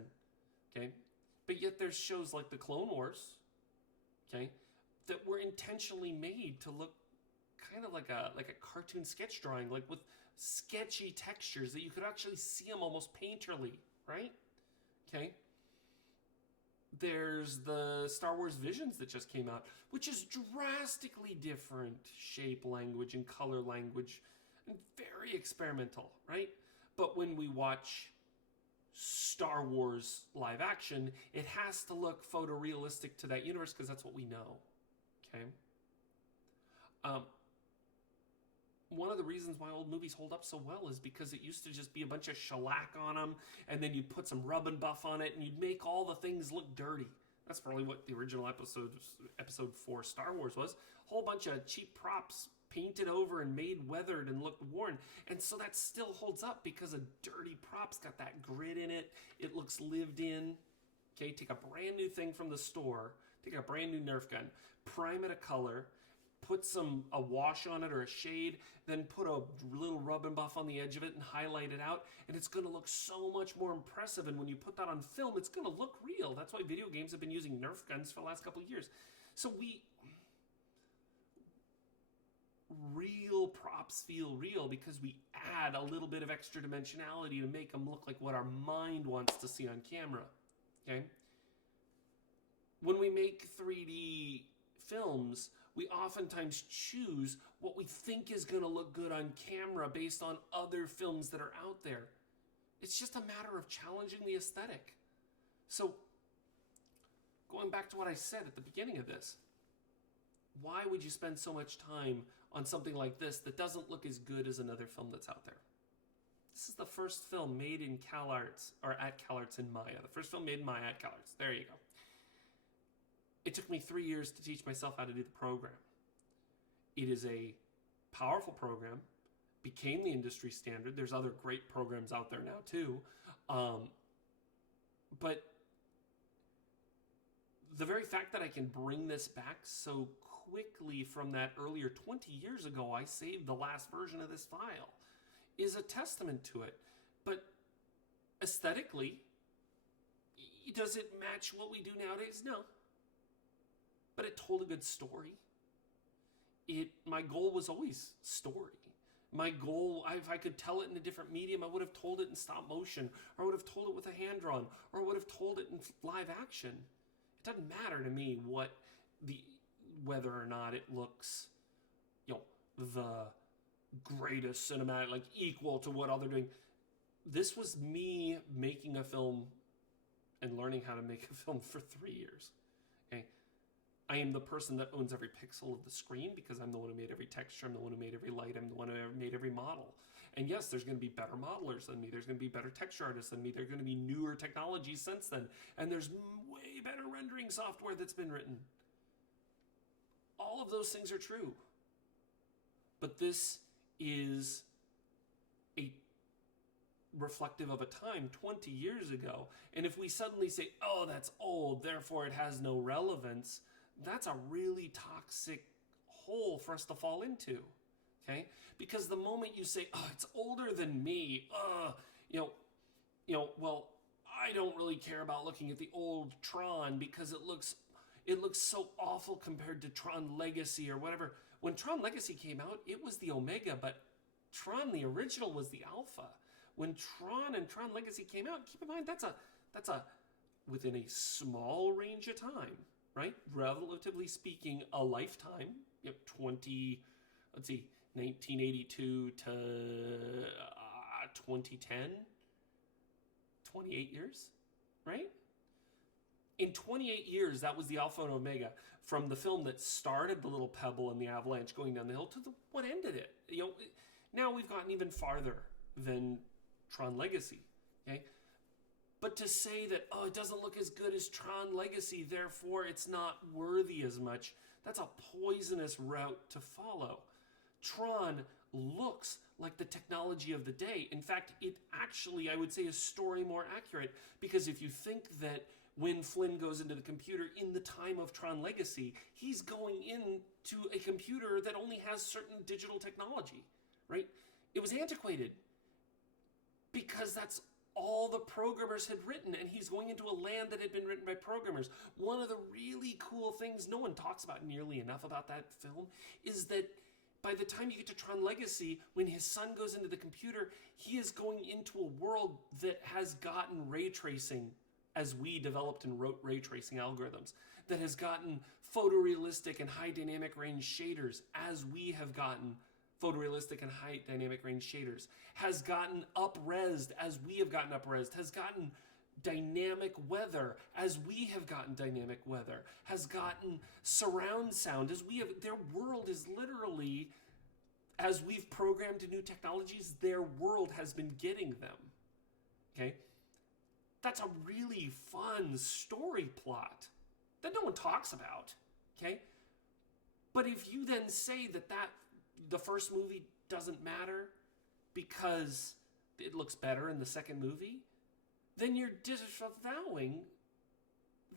okay? But yet there's shows like the Clone Wars, okay, that were intentionally made to look kind of like a cartoon sketch drawing, like with sketchy textures that you could actually see them almost painterly, right? Okay. There's the Star Wars Visions that just came out, which is drastically different shape language and color language and very experimental, right? But when we watch Star Wars live action, it has to look photorealistic to that universe because that's what we know, okay? One of the reasons why old movies hold up so well is because it used to just be a bunch of shellac on them, and then you'd put some rub and buff on it, and you'd make all the things look dirty. That's probably what the original episode 4 Star Wars was. A whole bunch of cheap props painted over and made weathered and looked worn. And so that still holds up because a dirty prop's got that grit in it. It looks lived in. Okay, take a brand new thing from the store, take a brand new Nerf gun, prime it a color, put a wash on it or a shade, then put a little rub and buff on the edge of it and highlight it out, and it's going to look so much more impressive. And when you put that on film, it's going to look real. That's why video games have been using Nerf guns for the last couple of years. So real props feel real because we add a little bit of extra dimensionality to make them look like what our mind wants to see on camera. Okay? When we make 3D films, we oftentimes choose what we think is going to look good on camera based on other films that are out there. It's just a matter of challenging the aesthetic. So, going back to what I said at the beginning of this, why would you spend so much time on something like this that doesn't look as good as another film that's out there? This is the first film made in CalArts, or at CalArts in Maya. The first film made in Maya at CalArts. There you go. It took me 3 years to teach myself how to do the program. It is a powerful program, became the industry standard. There's other great programs out there now too. But the very fact that I can bring this back so quickly from that earlier 20 years ago, I saved the last version of this file, is a testament to it. But aesthetically, does it match what we do nowadays? No. But it told a good story. My goal was always story. My goal, if I could tell it in a different medium, I would have told it in stop motion, or I would have told it with a hand-drawn, or I would have told it in live action. It doesn't matter to me whether or not it looks, the greatest cinematic, like equal to what other doing. This was me making a film and learning how to make a film for 3 years. Okay. I am the person that owns every pixel of the screen because I'm the one who made every texture, I'm the one who made every light, I'm the one who made every model. And yes, there's going to be better modelers than me, there's going to be better texture artists than me, there's going to be newer technologies since then, and there's way better rendering software that's been written. All of those things are true. But this is a reflective of a time 20 years ago. And if we suddenly say, oh, that's old, therefore it has no relevance, that's a really toxic hole for us to fall into, okay? Because the moment you say, oh, it's older than me, well, I don't really care about looking at the old Tron because it looks so awful compared to Tron Legacy or whatever. When Tron Legacy came out, it was the Omega, but Tron, the original, was the Alpha. When Tron and Tron Legacy came out, keep in mind, that's a within a small range of time, right? Relatively speaking, a lifetime, 1982 to 2010, 28 years, right? In 28 years, that was the Alpha and Omega, from the film that started the little pebble and the avalanche going down the hill to what ended it. Now we've gotten even farther than Tron Legacy, okay? But to say that, oh, it doesn't look as good as Tron Legacy, therefore it's not worthy as much, that's a poisonous route to follow. Tron looks like the technology of the day. In fact, it actually, I would say, is story more accurate, because if you think that when Flynn goes into the computer in the time of Tron Legacy, he's going into a computer that only has certain digital technology, right? It was antiquated because that's all the programmers had written, and he's going into a land that had been written by programmers. One of the really cool things no one talks about nearly enough about that film is that by the time you get to Tron Legacy, when his son goes into the computer, he is going into a world that has gotten ray tracing as we developed and wrote ray tracing algorithms, that has gotten photorealistic and high dynamic range shaders as we have gotten photorealistic and high dynamic range shaders, has gotten up-resed as we have gotten up-resed, has gotten dynamic weather as we have gotten dynamic weather, has gotten surround sound as we have. Their world is literally, as we've programmed to new technologies, their world has been getting them, okay? That's a really fun story plot that no one talks about, okay? But if you then say that the first movie doesn't matter because it looks better in the second movie, then you're disavowing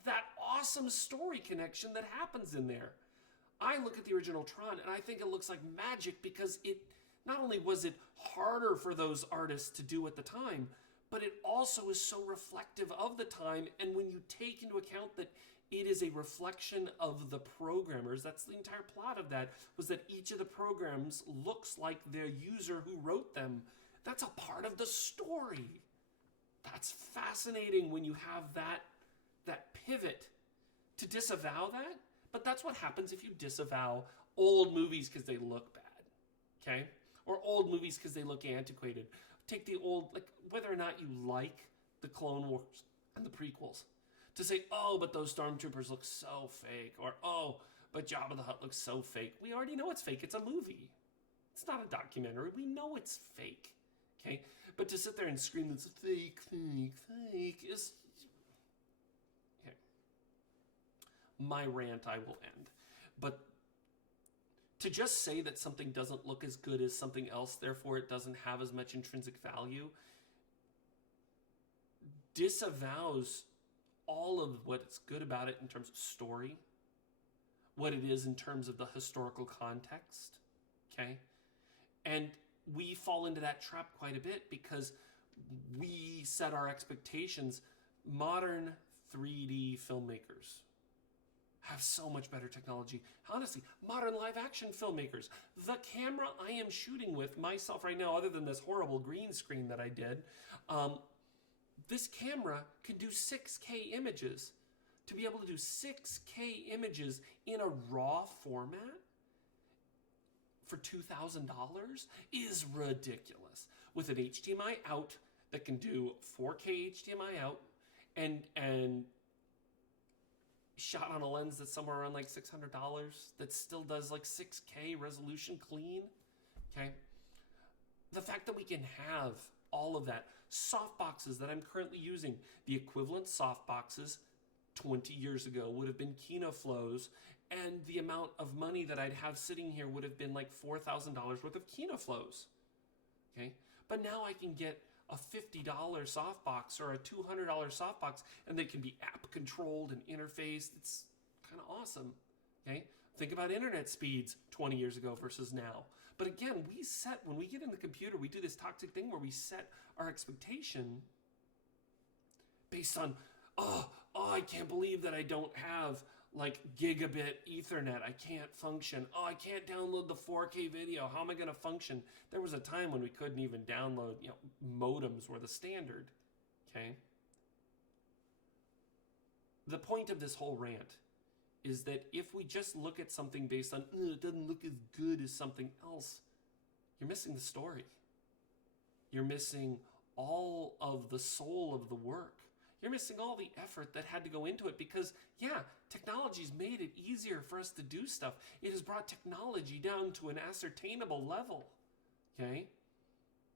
that awesome story connection that happens in there. I look at the original Tron and I think it looks like magic because it not only was it harder for those artists to do at the time, but it also is so reflective of the time. And when you take into account that it is a reflection of the programmers, that's the entire plot of that, was that each of the programs looks like the user who wrote them. That's a part of the story. That's fascinating when you have that pivot to disavow that. But that's what happens if you disavow old movies because they look bad, okay? Or old movies because they look antiquated. Take the old, like, whether or not you like the Clone Wars and the prequels, to say, oh, but those stormtroopers look so fake, or oh, but Jabba the Hutt looks so fake. We already know it's fake. It's a movie. It's not a documentary. We know it's fake, okay? But to sit there and scream that's fake, fake, fake is... Okay. my rant I will end. But to just say that something doesn't look as good as something else, therefore it doesn't have as much intrinsic value, disavows all of what's good about it in terms of story, what it is in terms of the historical context, okay? And we fall into that trap quite a bit because we set our expectations. Modern 3D filmmakers have so much better technology. Honestly, modern live action filmmakers, the camera I am shooting with myself right now, other than this horrible green screen that I did, this camera can do 6K images. To be able to do 6K images in a RAW format for $2,000 is ridiculous. With an HDMI out that can do 4K HDMI out and shot on a lens that's somewhere around like $600 that still does like 6K resolution clean, okay? The fact that we can have all of that. Softboxes that I'm currently using, the equivalent softboxes 20 years ago would have been KinoFlows, and the amount of money that I'd have sitting here would have been like $4,000 worth of KinoFlows, okay? But now I can get a $50 softbox or a $200 softbox, and they can be app controlled and interfaced. It's kind of awesome, okay? Think about internet speeds 20 years ago versus now. But again, when we get in the computer, we do this toxic thing where we set our expectation based on, I can't believe that I don't have like gigabit Ethernet. I can't function. I can't download the 4K video. How am I going to function? There was a time when we couldn't even download, modems were the standard, okay? The point of this whole rant is that if we just look at something based on, it doesn't look as good as something else, you're missing the story. You're missing all of the soul of the work. You're missing all the effort that had to go into it because, technology's made it easier for us to do stuff. It has brought technology down to an ascertainable level, okay?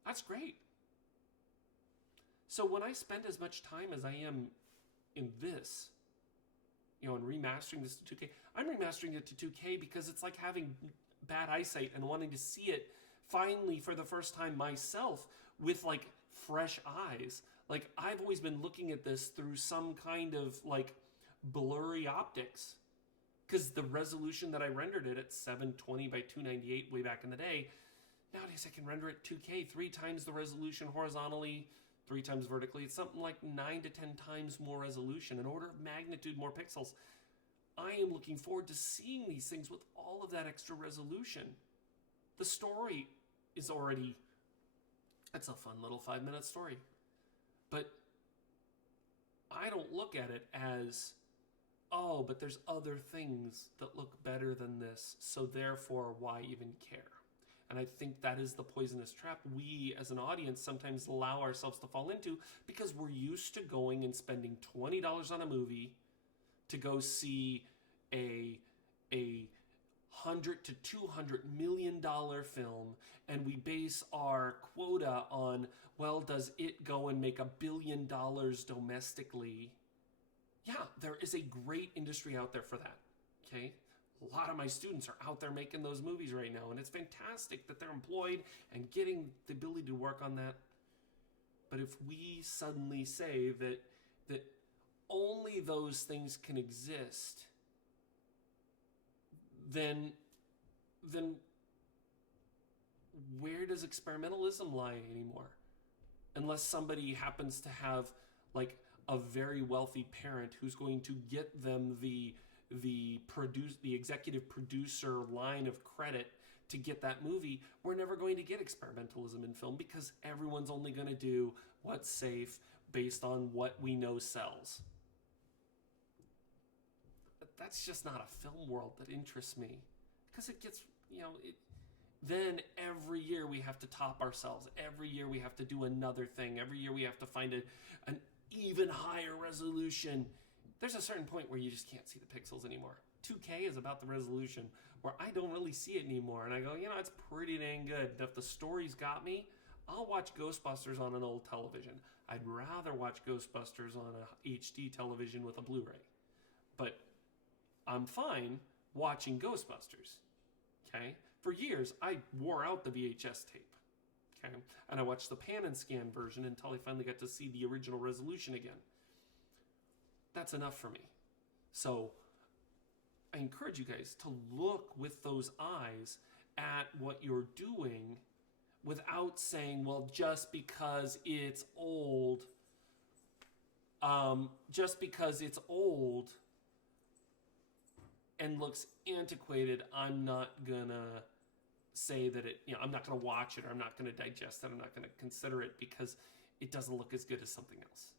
That's great. So when I spend as much time as I am in this, and remastering this to 2K, I'm remastering it to 2K because it's like having bad eyesight and wanting to see it finally for the first time myself with like fresh eyes. Like I've always been looking at this through some kind of like blurry optics because the resolution that I rendered it at 720 by 298 way back in the day, nowadays I can render it 2K, 3 times the resolution horizontally, 3 times vertically. It's something like 9 to 10 times more resolution, an order of magnitude more pixels. I am looking forward to seeing these things with all of that extra resolution. The story is already, it's a fun little 5-minute story. But I don't look at it as, but there's other things that look better than this, so therefore why even care? And I think that is the poisonous trap we as an audience sometimes allow ourselves to fall into because we're used to going and spending $20 on a movie to go see a $100 to $200 million film, and we base our quota on, well, does it go and make $1 billion domestically? Yeah, there is a great industry out there for that, okay? A lot of my students are out there making those movies right now, and it's fantastic that they're employed and getting the ability to work on that. But if we suddenly say that only those things can exist, then where does experimentalism lie anymore? Unless somebody happens to have like a very wealthy parent who's going to get them the executive producer line of credit to get that movie, we're never going to get experimentalism in film because everyone's only going to do what's safe based on what we know sells. But that's just not a film world that interests me because it gets, then every year we have to top ourselves. Every year we have to do another thing. Every year we have to find an even higher resolution. There's a certain point where you just can't see the pixels anymore. 2K is about the resolution where I don't really see it anymore. And I go, it's pretty dang good. If the story's got me, I'll watch Ghostbusters on an old television. I'd rather watch Ghostbusters on a HD television with a Blu-ray. But I'm fine watching Ghostbusters. Okay? For years, I wore out the VHS tape. Okay? And I watched the pan and scan version until I finally got to see the original resolution again. That's enough for me. So I encourage you guys to look with those eyes at what you're doing without saying, well, just because it's old, and looks antiquated, I'm not gonna say that I'm not gonna watch it, or I'm not gonna digest it, I'm not gonna consider it because it doesn't look as good as something else.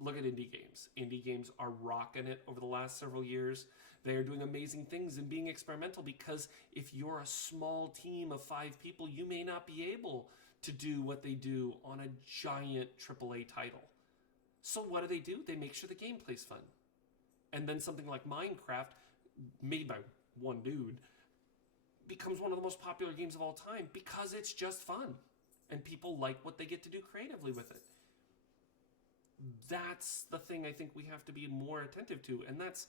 Look at indie games. Indie games are rocking it over the last several years. They are doing amazing things and being experimental, because if you're a small team of 5 people, you may not be able to do what they do on a giant AAA title. So what do? They make sure the gameplay's fun. And then something like Minecraft, made by one dude, becomes one of the most popular games of all time because it's just fun. And people like what they get to do creatively with it. That's the thing I think we have to be more attentive to, and that's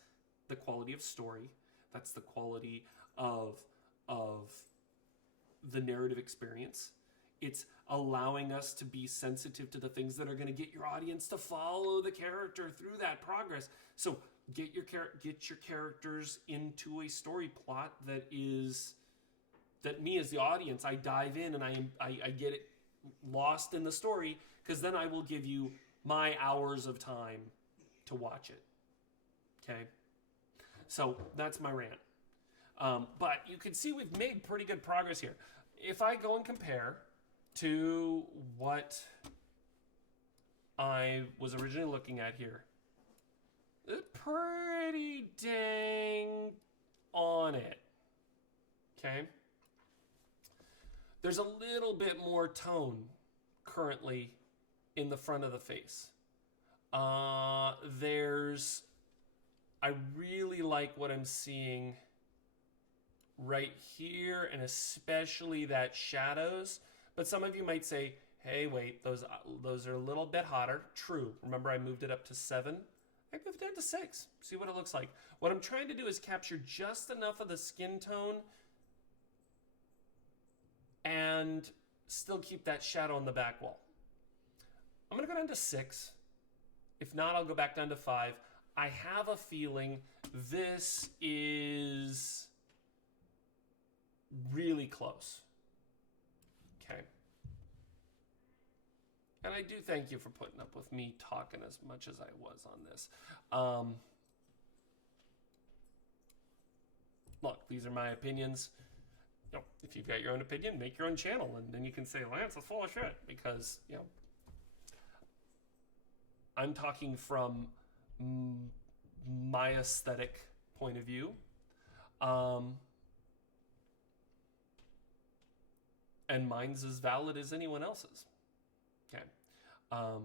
the quality of story. That's the quality of the narrative experience. It's allowing us to be sensitive to the things that are going to get your audience to follow the character through that progress. So get your characters into a story plot that me as the audience, I dive in and I get it lost in the story, because then I will give you my hours of time to watch it. Okay? So that's my rant. But you can see we've made pretty good progress here. If I go and compare to what I was originally looking at here, pretty dang on it. Okay? There's a little bit more tone currently in the front of the face. I really like what I'm seeing right here, and especially that shadows. But some of you might say, hey, wait, those are a little bit hotter. True. Remember, I moved it up to 7. I moved it down to 6. See what it looks like. What I'm trying to do is capture just enough of the skin tone and still keep that shadow on the back wall. I'm going to go down to 6. If not, I'll go back down to 5. I have a feeling this is really close. Okay. And I do thank you for putting up with me talking as much as I was on this. Look, these are my opinions. If you've got your own opinion, make your own channel, and then you can say, Lance is full of shit, because, I'm talking from my aesthetic point of view. And mine's as valid as anyone else's. Okay. I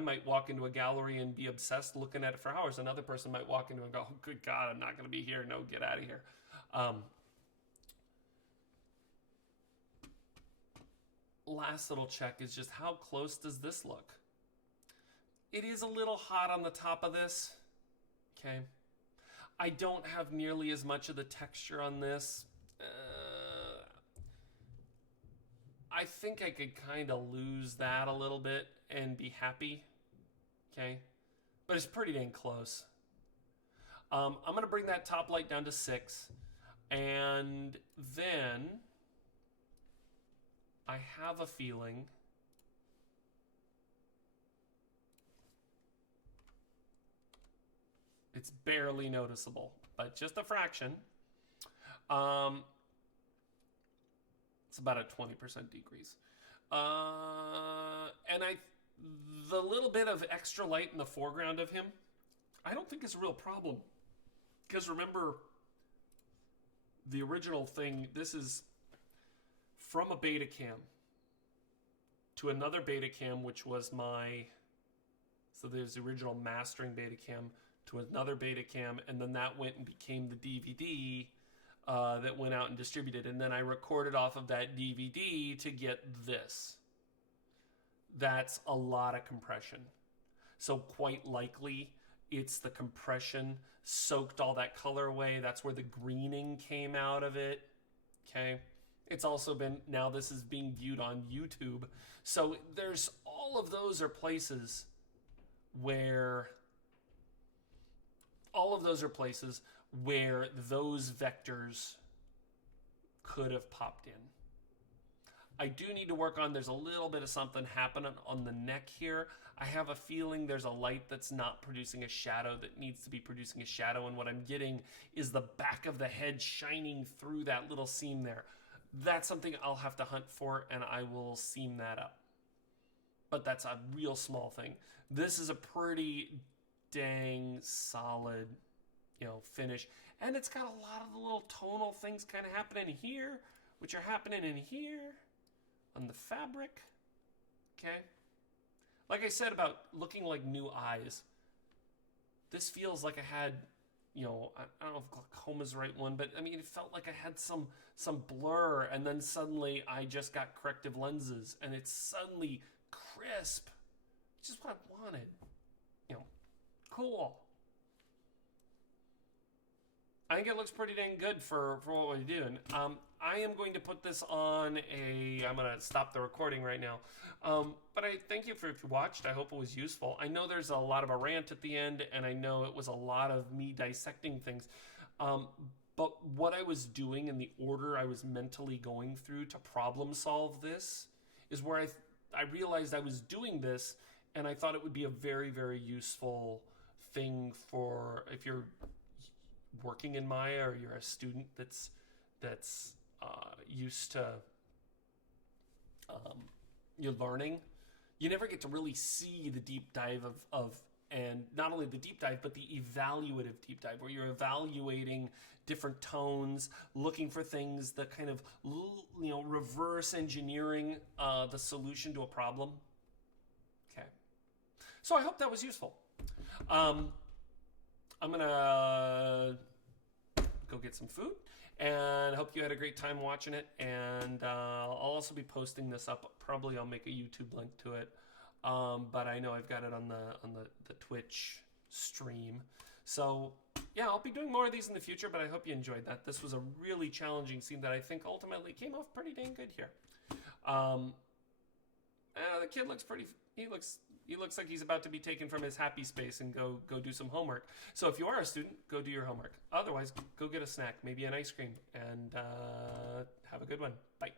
might walk into a gallery and be obsessed looking at it for hours. Another person might walk into it and go, oh, good God, I'm not going to be here. No, get out of here. Last little check is just how close does this look? It is a little hot on the top of this. Okay. I don't have nearly as much of the texture on this. I think I could kind of lose that a little bit and be happy. Okay. But it's pretty dang close. I'm going to bring that top light down to 6. And then I have a feeling it's barely noticeable, but just a fraction. It's about a 20% decrease. And the little bit of extra light in the foreground of him, I don't think is a real problem. Because remember, the original thing, this is from a beta cam to another beta cam, which was so there's the original mastering beta cam to another beta cam, and then that went and became the DVD that went out and distributed, and then I recorded off of that DVD to get this. That's a lot of compression. So quite likely, It's the compression soaked all that color away. That's where the greening came out of it. Okay. It's also been, now this is being viewed on YouTube. So there's all of those are places where those vectors could have popped in. I do need to work on, there's a little bit of something happening on the neck here. I have a feeling there's a light that's not producing a shadow that needs to be producing a shadow, and what I'm getting is the back of the head shining through that little seam there. That's something I'll have to hunt for, and I will seam that up. But that's a real small thing. This is a pretty dang solid, finish. And it's got a lot of the little tonal things kind of happening here, which are happening in here on the fabric. Okay. Like I said about looking like new eyes, this feels like I had, I don't know if glaucoma's the right one, but I mean, it felt like I had some blur, and then suddenly I just got corrective lenses, and it's suddenly crisp, which is what I wanted. Cool. I think it looks pretty dang good for what we're doing. I am going to put this on I'm going to stop the recording right now. But I thank you if you watched. I hope it was useful. I know there's a lot of a rant at the end, and I know it was a lot of me dissecting things. But what I was doing and the order I was mentally going through to problem solve this is where I realized I was doing this, and I thought it would be a very, very useful thing for if you're working in Maya or you're a student that's used to you're learning. You never get to really see the deep dive of and not only the deep dive, but the evaluative deep dive, where you're evaluating different tones, looking for things that kind of, reverse engineering the solution to a problem. Okay. So I hope that was useful. I'm gonna go get some food, and I hope you had a great time watching it. And I'll also be posting this up. Probably I'll make a YouTube link to it, but I know I've got it on the Twitch stream. So yeah, I'll be doing more of these in the future. But I hope you enjoyed that. This was a really challenging scene that I think ultimately came off pretty dang good here. The kid looks pretty. He looks like he's about to be taken from his happy space and go do some homework. So if you are a student, go do your homework. Otherwise, go get a snack, maybe an ice cream, and have a good one. Bye.